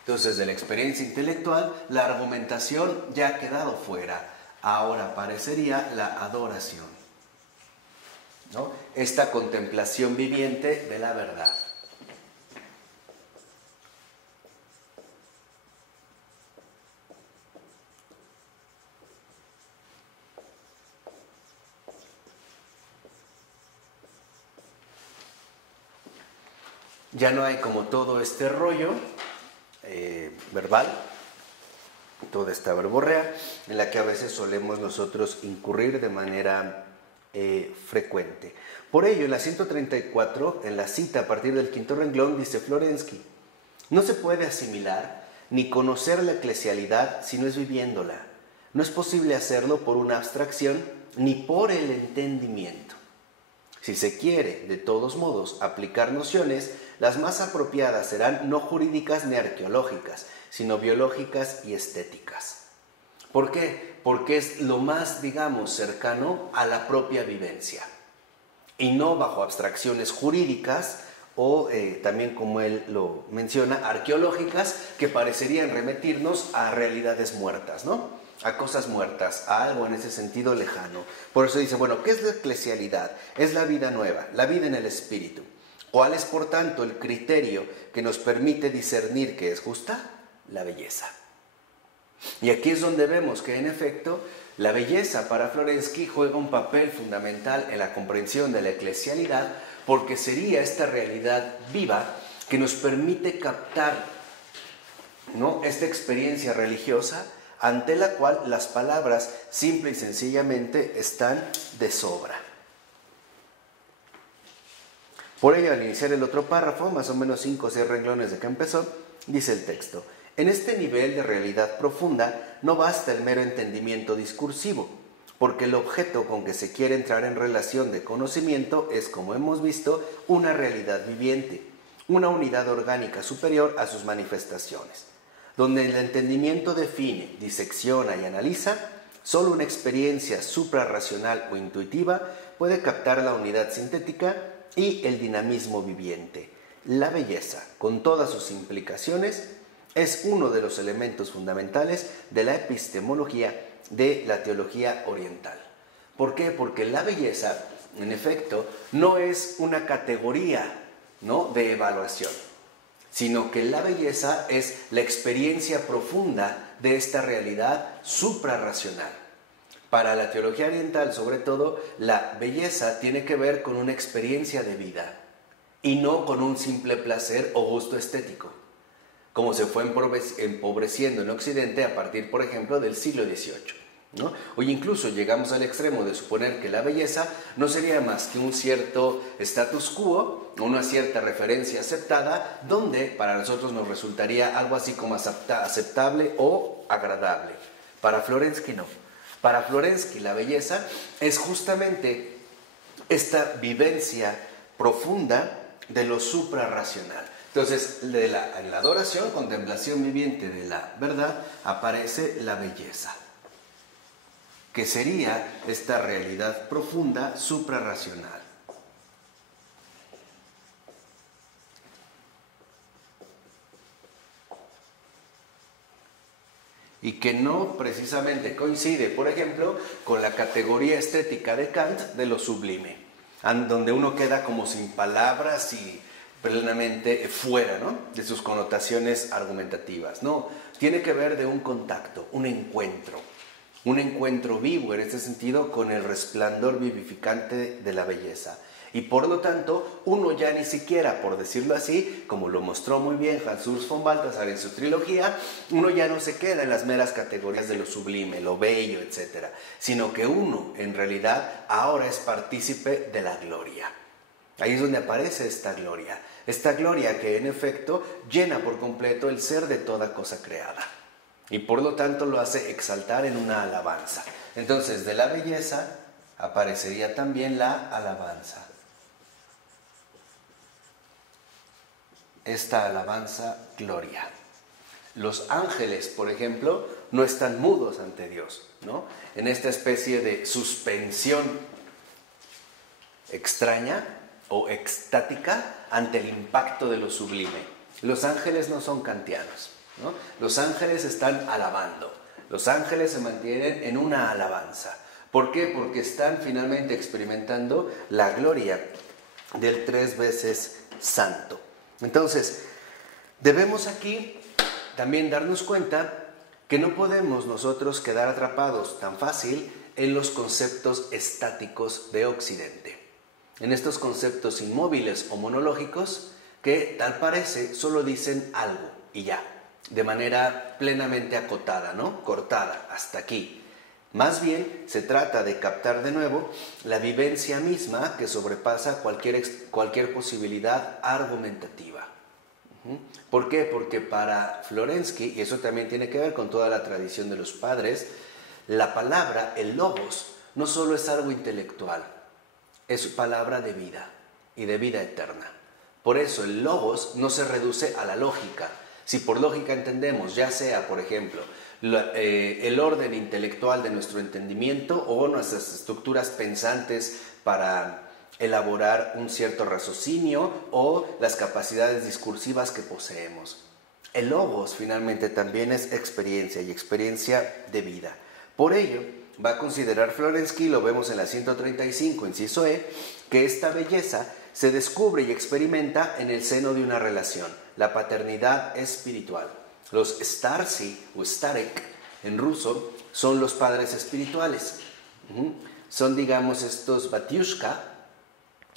Entonces, de la experiencia intelectual, la argumentación ya ha quedado fuera. Ahora aparecería la adoración, ¿no? Esta contemplación viviente de la verdad. Ya no hay como todo este rollo verbal, toda esta verborrea, en la que a veces solemos nosotros incurrir de manera frecuente. Por ello, en la 134, en la cita a partir del quinto renglón, dice Florensky: no se puede asimilar ni conocer la eclesialidad si no es viviéndola. No es posible hacerlo por una abstracción ni por el entendimiento. Si se quiere, de todos modos, aplicar nociones, las más apropiadas serán no jurídicas ni arqueológicas, sino biológicas y estéticas. ¿Por qué? Porque es lo más, digamos, cercano a la propia vivencia, y no bajo abstracciones jurídicas o también, como él lo menciona, arqueológicas, que parecerían remitirnos a realidades muertas, ¿no? A cosas muertas, a algo en ese sentido lejano. Por eso dice, bueno, ¿qué es la eclesialidad? Es la vida nueva, la vida en el espíritu. ¿Cuál es, por tanto, el criterio que nos permite discernir qué es justa? La belleza. Y aquí es donde vemos que, en efecto, la belleza para Florensky juega un papel fundamental en la comprensión de la eclesialidad, porque sería esta realidad viva que nos permite captar, ¿no?, esta experiencia religiosa ante la cual las palabras simple y sencillamente están de sobra. Por ello, al iniciar el otro párrafo, más o menos 5 o 6 renglones de que empezó, dice el texto: en este nivel de realidad profunda no basta el mero entendimiento discursivo, porque el objeto con que se quiere entrar en relación de conocimiento es, como hemos visto, una realidad viviente, una unidad orgánica superior a sus manifestaciones. Donde el entendimiento define, disecciona y analiza, solo una experiencia suprarracional o intuitiva puede captar la unidad sintética y el dinamismo viviente. La belleza, con todas sus implicaciones, es uno de los elementos fundamentales de la epistemología de la teología oriental. ¿Por qué? Porque la belleza, en efecto, no es una categoría, ¿no?, de evaluación, sino que la belleza es la experiencia profunda de esta realidad suprarracional. Para la teología oriental, sobre todo, la belleza tiene que ver con una experiencia de vida y no con un simple placer o gusto estético. como se fue empobreciendo en Occidente a partir, por ejemplo, del siglo XVIII, ¿no? Hoy incluso llegamos al extremo de suponer que la belleza no sería más que un cierto status quo, una cierta referencia aceptada, donde para nosotros nos resultaría algo así como aceptable o agradable. Para Florensky no. Para Florensky la belleza es justamente esta vivencia profunda de lo suprarracional. Entonces, en la adoración, contemplación viviente de la verdad, aparece la belleza, que sería esta realidad profunda suprarracional. Y que no precisamente coincide, por ejemplo, con la categoría estética de Kant de lo sublime, donde uno queda como sin palabras y plenamente fuera, ¿no?, de sus connotaciones argumentativas. No, tiene que ver de un contacto, un encuentro vivo en este sentido con el resplandor vivificante de la belleza. Y por lo tanto, uno ya ni siquiera, por decirlo así, como lo mostró muy bien Hans Urs von Balthasar en su trilogía, uno ya no se queda en las meras categorías de lo sublime, lo bello, etc., sino que uno, en realidad, ahora es partícipe de la gloria. Ahí es donde aparece esta gloria que en efecto llena por completo el ser de toda cosa creada. Y por lo tanto lo hace exaltar en una alabanza. Entonces, de la belleza aparecería también la alabanza. Esta alabanza gloria. Los ángeles, por ejemplo, no están mudos ante Dios, ¿no?, en esta especie de suspensión extraña o extática ante el impacto de lo sublime. Los ángeles no son kantianos, ¿no? Los ángeles están alabando. Los ángeles se mantienen en una alabanza. ¿Por qué? Porque están finalmente experimentando la gloria del 3 veces santo. Entonces, debemos aquí también darnos cuenta que no podemos nosotros quedar atrapados tan fácil en los conceptos estáticos de Occidente, en estos conceptos inmóviles o monológicos que, tal parece, solo dicen algo y ya, de manera plenamente acotada, ¿no?, cortada, hasta aquí. Más bien se trata de captar de nuevo la vivencia misma que sobrepasa cualquier posibilidad argumentativa. ¿Por qué? Porque para Florensky, y eso también tiene que ver con toda la tradición de los padres, la palabra, el logos, no solo es algo intelectual, es palabra de vida y de vida eterna. Por eso el logos no se reduce a la lógica. Si por lógica entendemos, ya sea, por ejemplo, el orden intelectual de nuestro entendimiento o nuestras estructuras pensantes para elaborar un cierto raciocinio o las capacidades discursivas que poseemos. El logos finalmente también es experiencia y experiencia de vida. Por ello, va a considerar Florensky, lo vemos en la 135, inciso E, que esta belleza se descubre y experimenta en el seno de una relación, la paternidad espiritual. Los starsi o starek en ruso son los padres espirituales. Son, digamos, estos batiushka,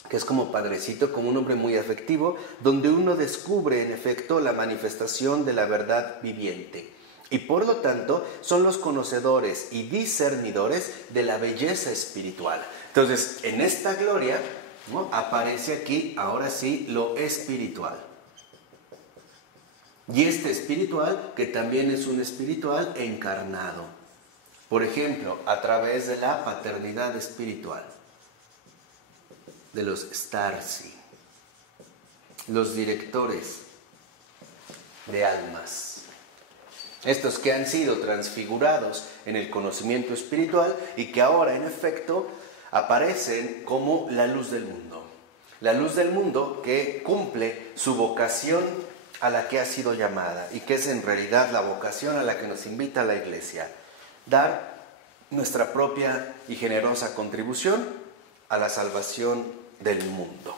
que es como padrecito, como un hombre muy afectivo, donde uno descubre en efecto la manifestación de la verdad viviente. Y por lo tanto son los conocedores y discernidores de la belleza espiritual. Entonces, en esta gloria, ¿no?, aparece aquí, ahora sí, lo espiritual. Y este espiritual, que también es un espiritual encarnado. Por ejemplo, a través de la paternidad espiritual, de los starsi, los directores de almas. Estos que han sido transfigurados en el conocimiento espiritual y que ahora, en efecto, aparecen como la luz del mundo. La luz del mundo que cumple su vocación a la que ha sido llamada y que es en realidad la vocación a la que nos invita la Iglesia. Dar nuestra propia y generosa contribución a la salvación del mundo.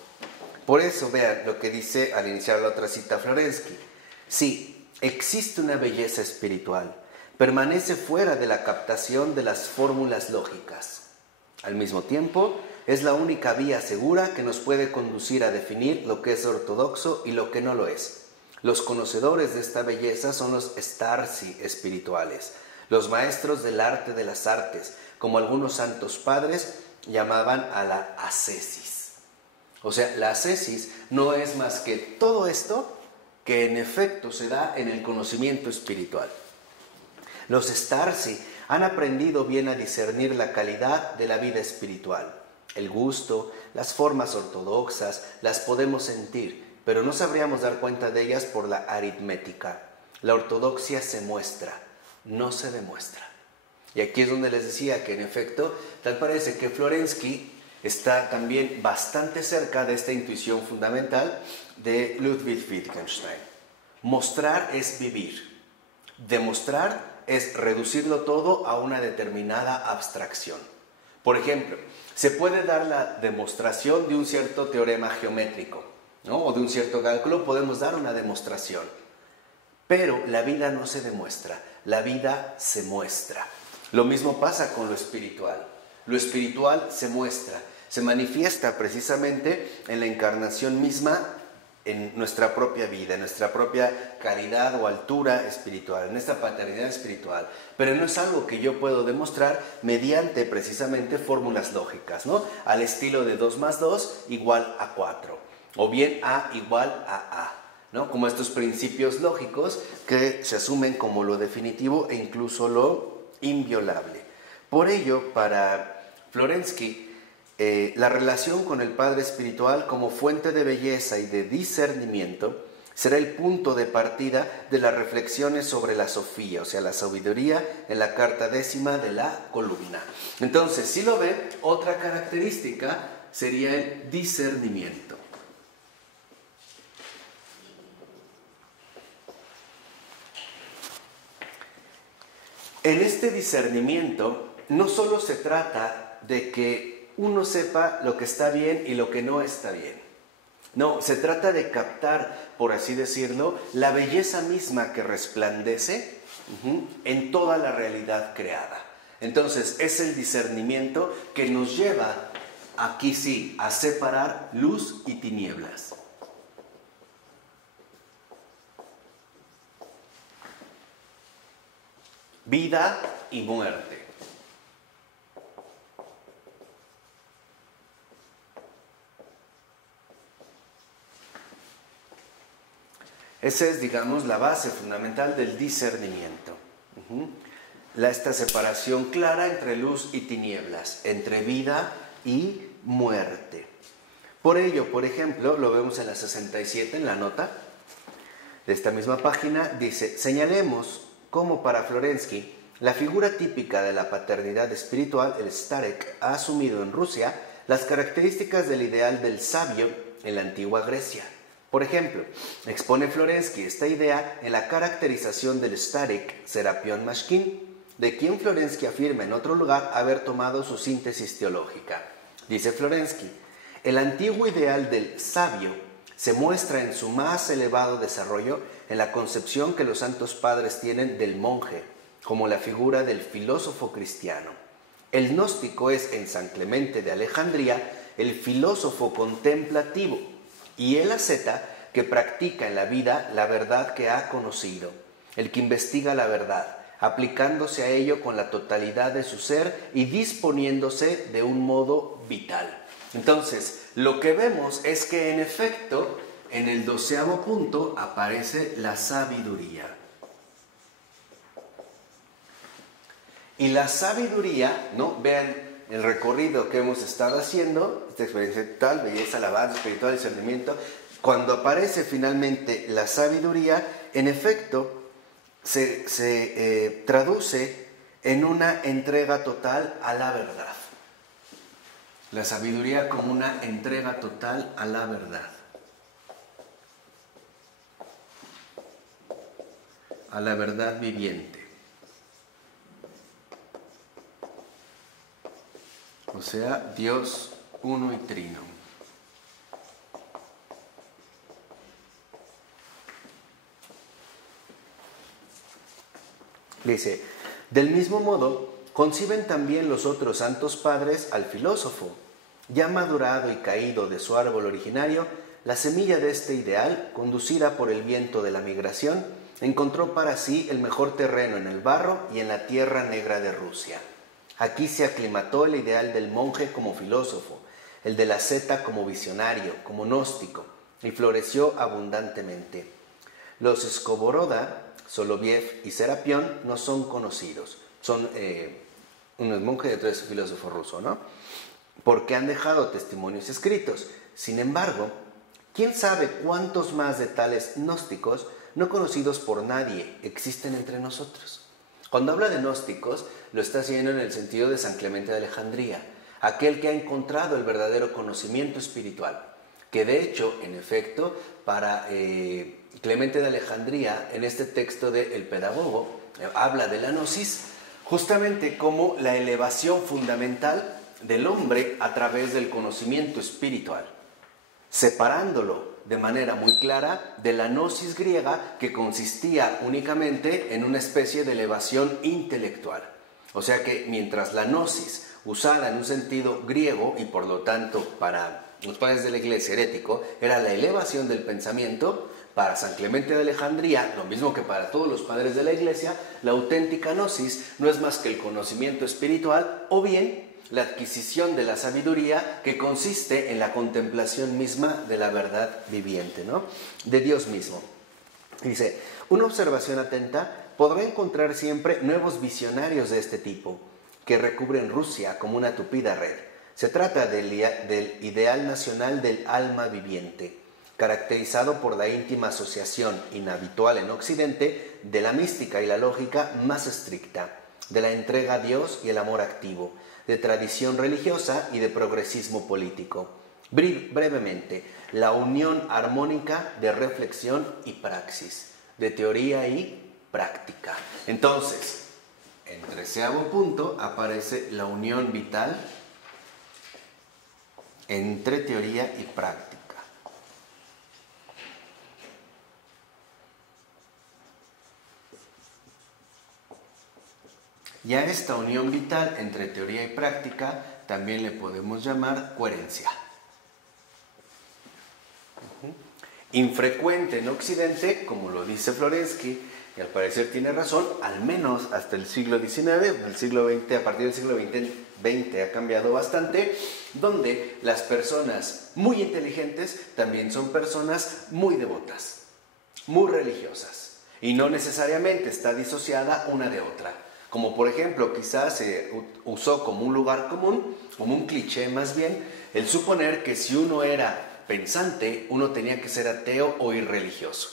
Por eso, vean lo que dice al iniciar la otra cita Florensky. Sí, existe una belleza espiritual, permanece fuera de la captación de las fórmulas lógicas. Al mismo tiempo, es la única vía segura que nos puede conducir a definir lo que es ortodoxo y lo que no lo es. Los conocedores de esta belleza son los starsi espirituales, los maestros del arte de las artes, como algunos santos padres llamaban a la ascesis. O sea, la ascesis no es más que todo esto que en efecto se da en el conocimiento espiritual. Los starsi han aprendido bien a discernir la calidad de la vida espiritual. El gusto, las formas ortodoxas, las podemos sentir, pero no sabríamos dar cuenta de ellas por la aritmética. La ortodoxia se muestra, no se demuestra. Y aquí es donde les decía que en efecto, tal parece que Florensky está también bastante cerca de esta intuición fundamental de Ludwig Wittgenstein. Mostrar es vivir. Demostrar es reducirlo todo a una determinada abstracción. Por ejemplo, se puede dar la demostración de un cierto teorema geométrico, ¿no? O de un cierto cálculo, podemos dar una demostración. Pero la vida no se demuestra, la vida se muestra. Lo mismo pasa con lo espiritual. Lo espiritual se muestra, se manifiesta precisamente en la encarnación misma, en nuestra propia vida, en nuestra propia calidad o altura espiritual, en esta paternidad espiritual. Pero no es algo que yo puedo demostrar mediante precisamente fórmulas lógicas, ¿no? Al estilo de 2 más 2 igual a 4, o bien A igual a A, ¿no? Como estos principios lógicos que se asumen como lo definitivo e incluso lo inviolable. Por ello, para Florensky, la relación con el Padre Espiritual como fuente de belleza y de discernimiento será el punto de partida de las reflexiones sobre la Sofía, o sea, la sabiduría en la carta 10ª de la columna. Entonces, si lo ve, otra característica sería el discernimiento. En este discernimiento no solo se trata de que uno sepa lo que está bien y lo que no está bien. No, se trata de captar, por así decirlo, la belleza misma que resplandece en toda la realidad creada. Entonces, es el discernimiento que nos lleva, aquí sí, a separar luz y tinieblas. Vida y muerte. Esa es, digamos, la base fundamental del discernimiento. Esta separación clara entre luz y tinieblas, entre vida y muerte. Por ello, por ejemplo, lo vemos en la 67, en la nota de esta misma página, dice: señalemos cómo para Florensky la figura típica de la paternidad espiritual, el starek, ha asumido en Rusia las características del ideal del sabio en la antigua Grecia. Por ejemplo, expone Florensky esta idea en la caracterización del starek Serapión Mashkin, de quien Florensky afirma en otro lugar haber tomado su síntesis teológica. Dice Florensky: el antiguo ideal del sabio se muestra en su más elevado desarrollo en la concepción que los santos padres tienen del monje, como la figura del filósofo cristiano. El gnóstico es, en San Clemente de Alejandría, el filósofo contemplativo, y el asceta que practica en la vida la verdad que ha conocido, el que investiga la verdad, aplicándose a ello con la totalidad de su ser y disponiéndose de un modo vital. Entonces, lo que vemos es que en efecto, en el 12º punto aparece la sabiduría. Y la sabiduría, ¿no? Vean el recorrido que hemos estado haciendo, esta experiencia total, belleza, alabanza, espiritual, discernimiento. Cuando aparece finalmente la sabiduría, en efecto, se traduce en una entrega total a la verdad. La sabiduría como una entrega total a la verdad. A la verdad viviente. O sea, Dios uno y trino. Dice: del mismo modo, conciben también los otros santos padres al filósofo, ya madurado y caído de su árbol originario, la semilla de este ideal, conducida por el viento de la migración, encontró para sí el mejor terreno en el barro y en la tierra negra de Rusia. Aquí se aclimató el ideal del monje como filósofo, el de la asceta como visionario, como gnóstico, y floreció abundantemente. Los Skoboroda, Soloviev y Serapión no son conocidos. Son uno es monje y otro es filósofo ruso, ¿no? Porque han dejado testimonios escritos. Sin embargo, ¿quién sabe cuántos más de tales gnósticos no conocidos por nadie existen entre nosotros? Cuando habla de gnósticos, lo está haciendo en el sentido de San Clemente de Alejandría, aquel que ha encontrado el verdadero conocimiento espiritual, que de hecho, en efecto, para Clemente de Alejandría, en este texto de El Pedagogo, habla de la gnosis justamente como la elevación fundamental del hombre a través del conocimiento espiritual, separándolo de manera muy clara de la gnosis griega, que consistía únicamente en una especie de elevación intelectual. O sea que mientras la gnosis, usada en un sentido griego y por lo tanto para los padres de la Iglesia herético, era la elevación del pensamiento, para San Clemente de Alejandría, lo mismo que para todos los padres de la Iglesia, la auténtica gnosis no es más que el conocimiento espiritual o bien la adquisición de la sabiduría, que consiste en la contemplación misma de la verdad viviente, ¿no? De Dios mismo. Dice, una observación atenta podrá encontrar siempre nuevos visionarios de este tipo, que recubren Rusia como una tupida red. Se trata del ideal nacional del alma viviente, caracterizado por la íntima asociación, inhabitual en Occidente, de la mística y la lógica más estricta, de la entrega a Dios y el amor activo, de tradición religiosa y de progresismo político. Brevemente, la unión armónica de reflexión y praxis, de teoría y práctica. Entonces, en 13º punto aparece la unión vital entre teoría y práctica. Y a esta unión vital entre teoría y práctica también le podemos llamar coherencia. Infrecuente en Occidente, como lo dice Florensky, y al parecer tiene razón, al menos hasta el siglo XIX, el siglo XX, a partir del siglo XX ha cambiado bastante, donde las personas muy inteligentes también son personas muy devotas, muy religiosas, y no necesariamente está disociada una de otra. Como por ejemplo, quizás se usó como un lugar común, como un cliché más bien, el suponer que si uno era pensante, uno tenía que ser ateo o irreligioso,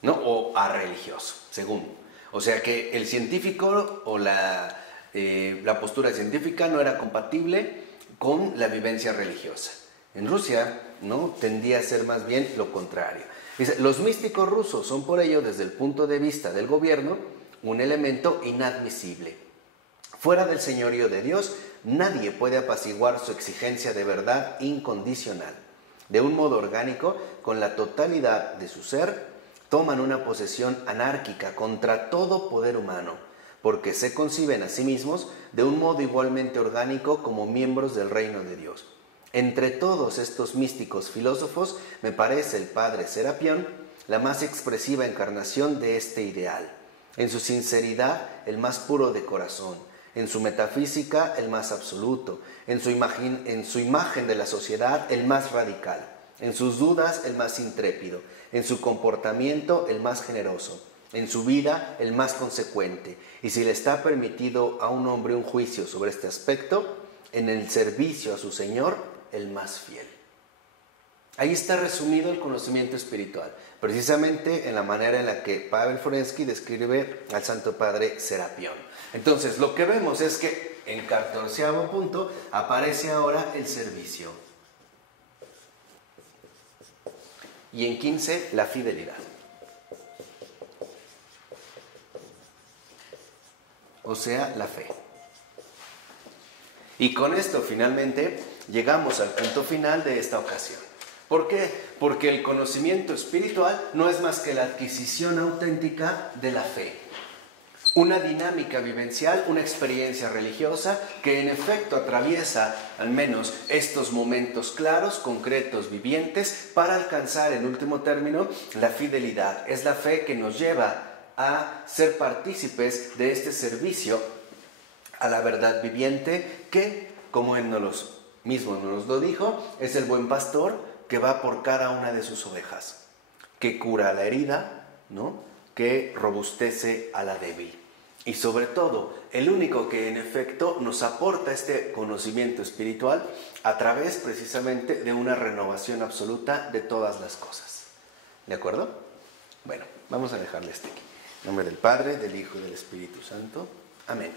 ¿no? O arreligioso, según. O sea que el científico o la postura científica no era compatible con la vivencia religiosa. En Rusia, ¿no?, tendía a ser más bien lo contrario. Dice, los místicos rusos son por ello, desde el punto de vista del gobierno, un elemento inadmisible. Fuera del señorío de Dios, nadie puede apaciguar su exigencia de verdad incondicional. De un modo orgánico, con la totalidad de su ser, toman una posesión anárquica contra todo poder humano, porque se conciben a sí mismos de un modo igualmente orgánico como miembros del reino de Dios. Entre todos estos místicos filósofos, me parece el padre Serapión la más expresiva encarnación de este ideal. En su sinceridad, el más puro de corazón, en su metafísica, el más absoluto, en su imagen de la sociedad, el más radical, en sus dudas, el más intrépido, en su comportamiento, el más generoso, en su vida, el más consecuente, y si le está permitido a un hombre un juicio sobre este aspecto, en el servicio a su Señor, el más fiel. Ahí está resumido el conocimiento espiritual, precisamente en la manera en la que Pavel Florensky describe al Santo Padre Serapión. Entonces, lo que vemos es que en 14º punto aparece ahora el servicio. Y en 15, la fidelidad. O sea, la fe. Y con esto finalmente llegamos al punto final de esta ocasión. ¿Por qué? Porque el conocimiento espiritual no es más que la adquisición auténtica de la fe. Una dinámica vivencial, una experiencia religiosa que en efecto atraviesa al menos estos momentos claros, concretos, vivientes, para alcanzar en último término la fidelidad. Es la fe que nos lleva a ser partícipes de este servicio a la verdad viviente que, como Él mismo nos lo dijo, es el buen pastor que va por cada una de sus ovejas, que cura la herida, ¿no?, que robustece a la débil. Y sobre todo, el único que en efecto nos aporta este conocimiento espiritual a través precisamente de una renovación absoluta de todas las cosas. ¿De acuerdo? Bueno, vamos a dejarle este aquí. En nombre del Padre, del Hijo y del Espíritu Santo. Amén.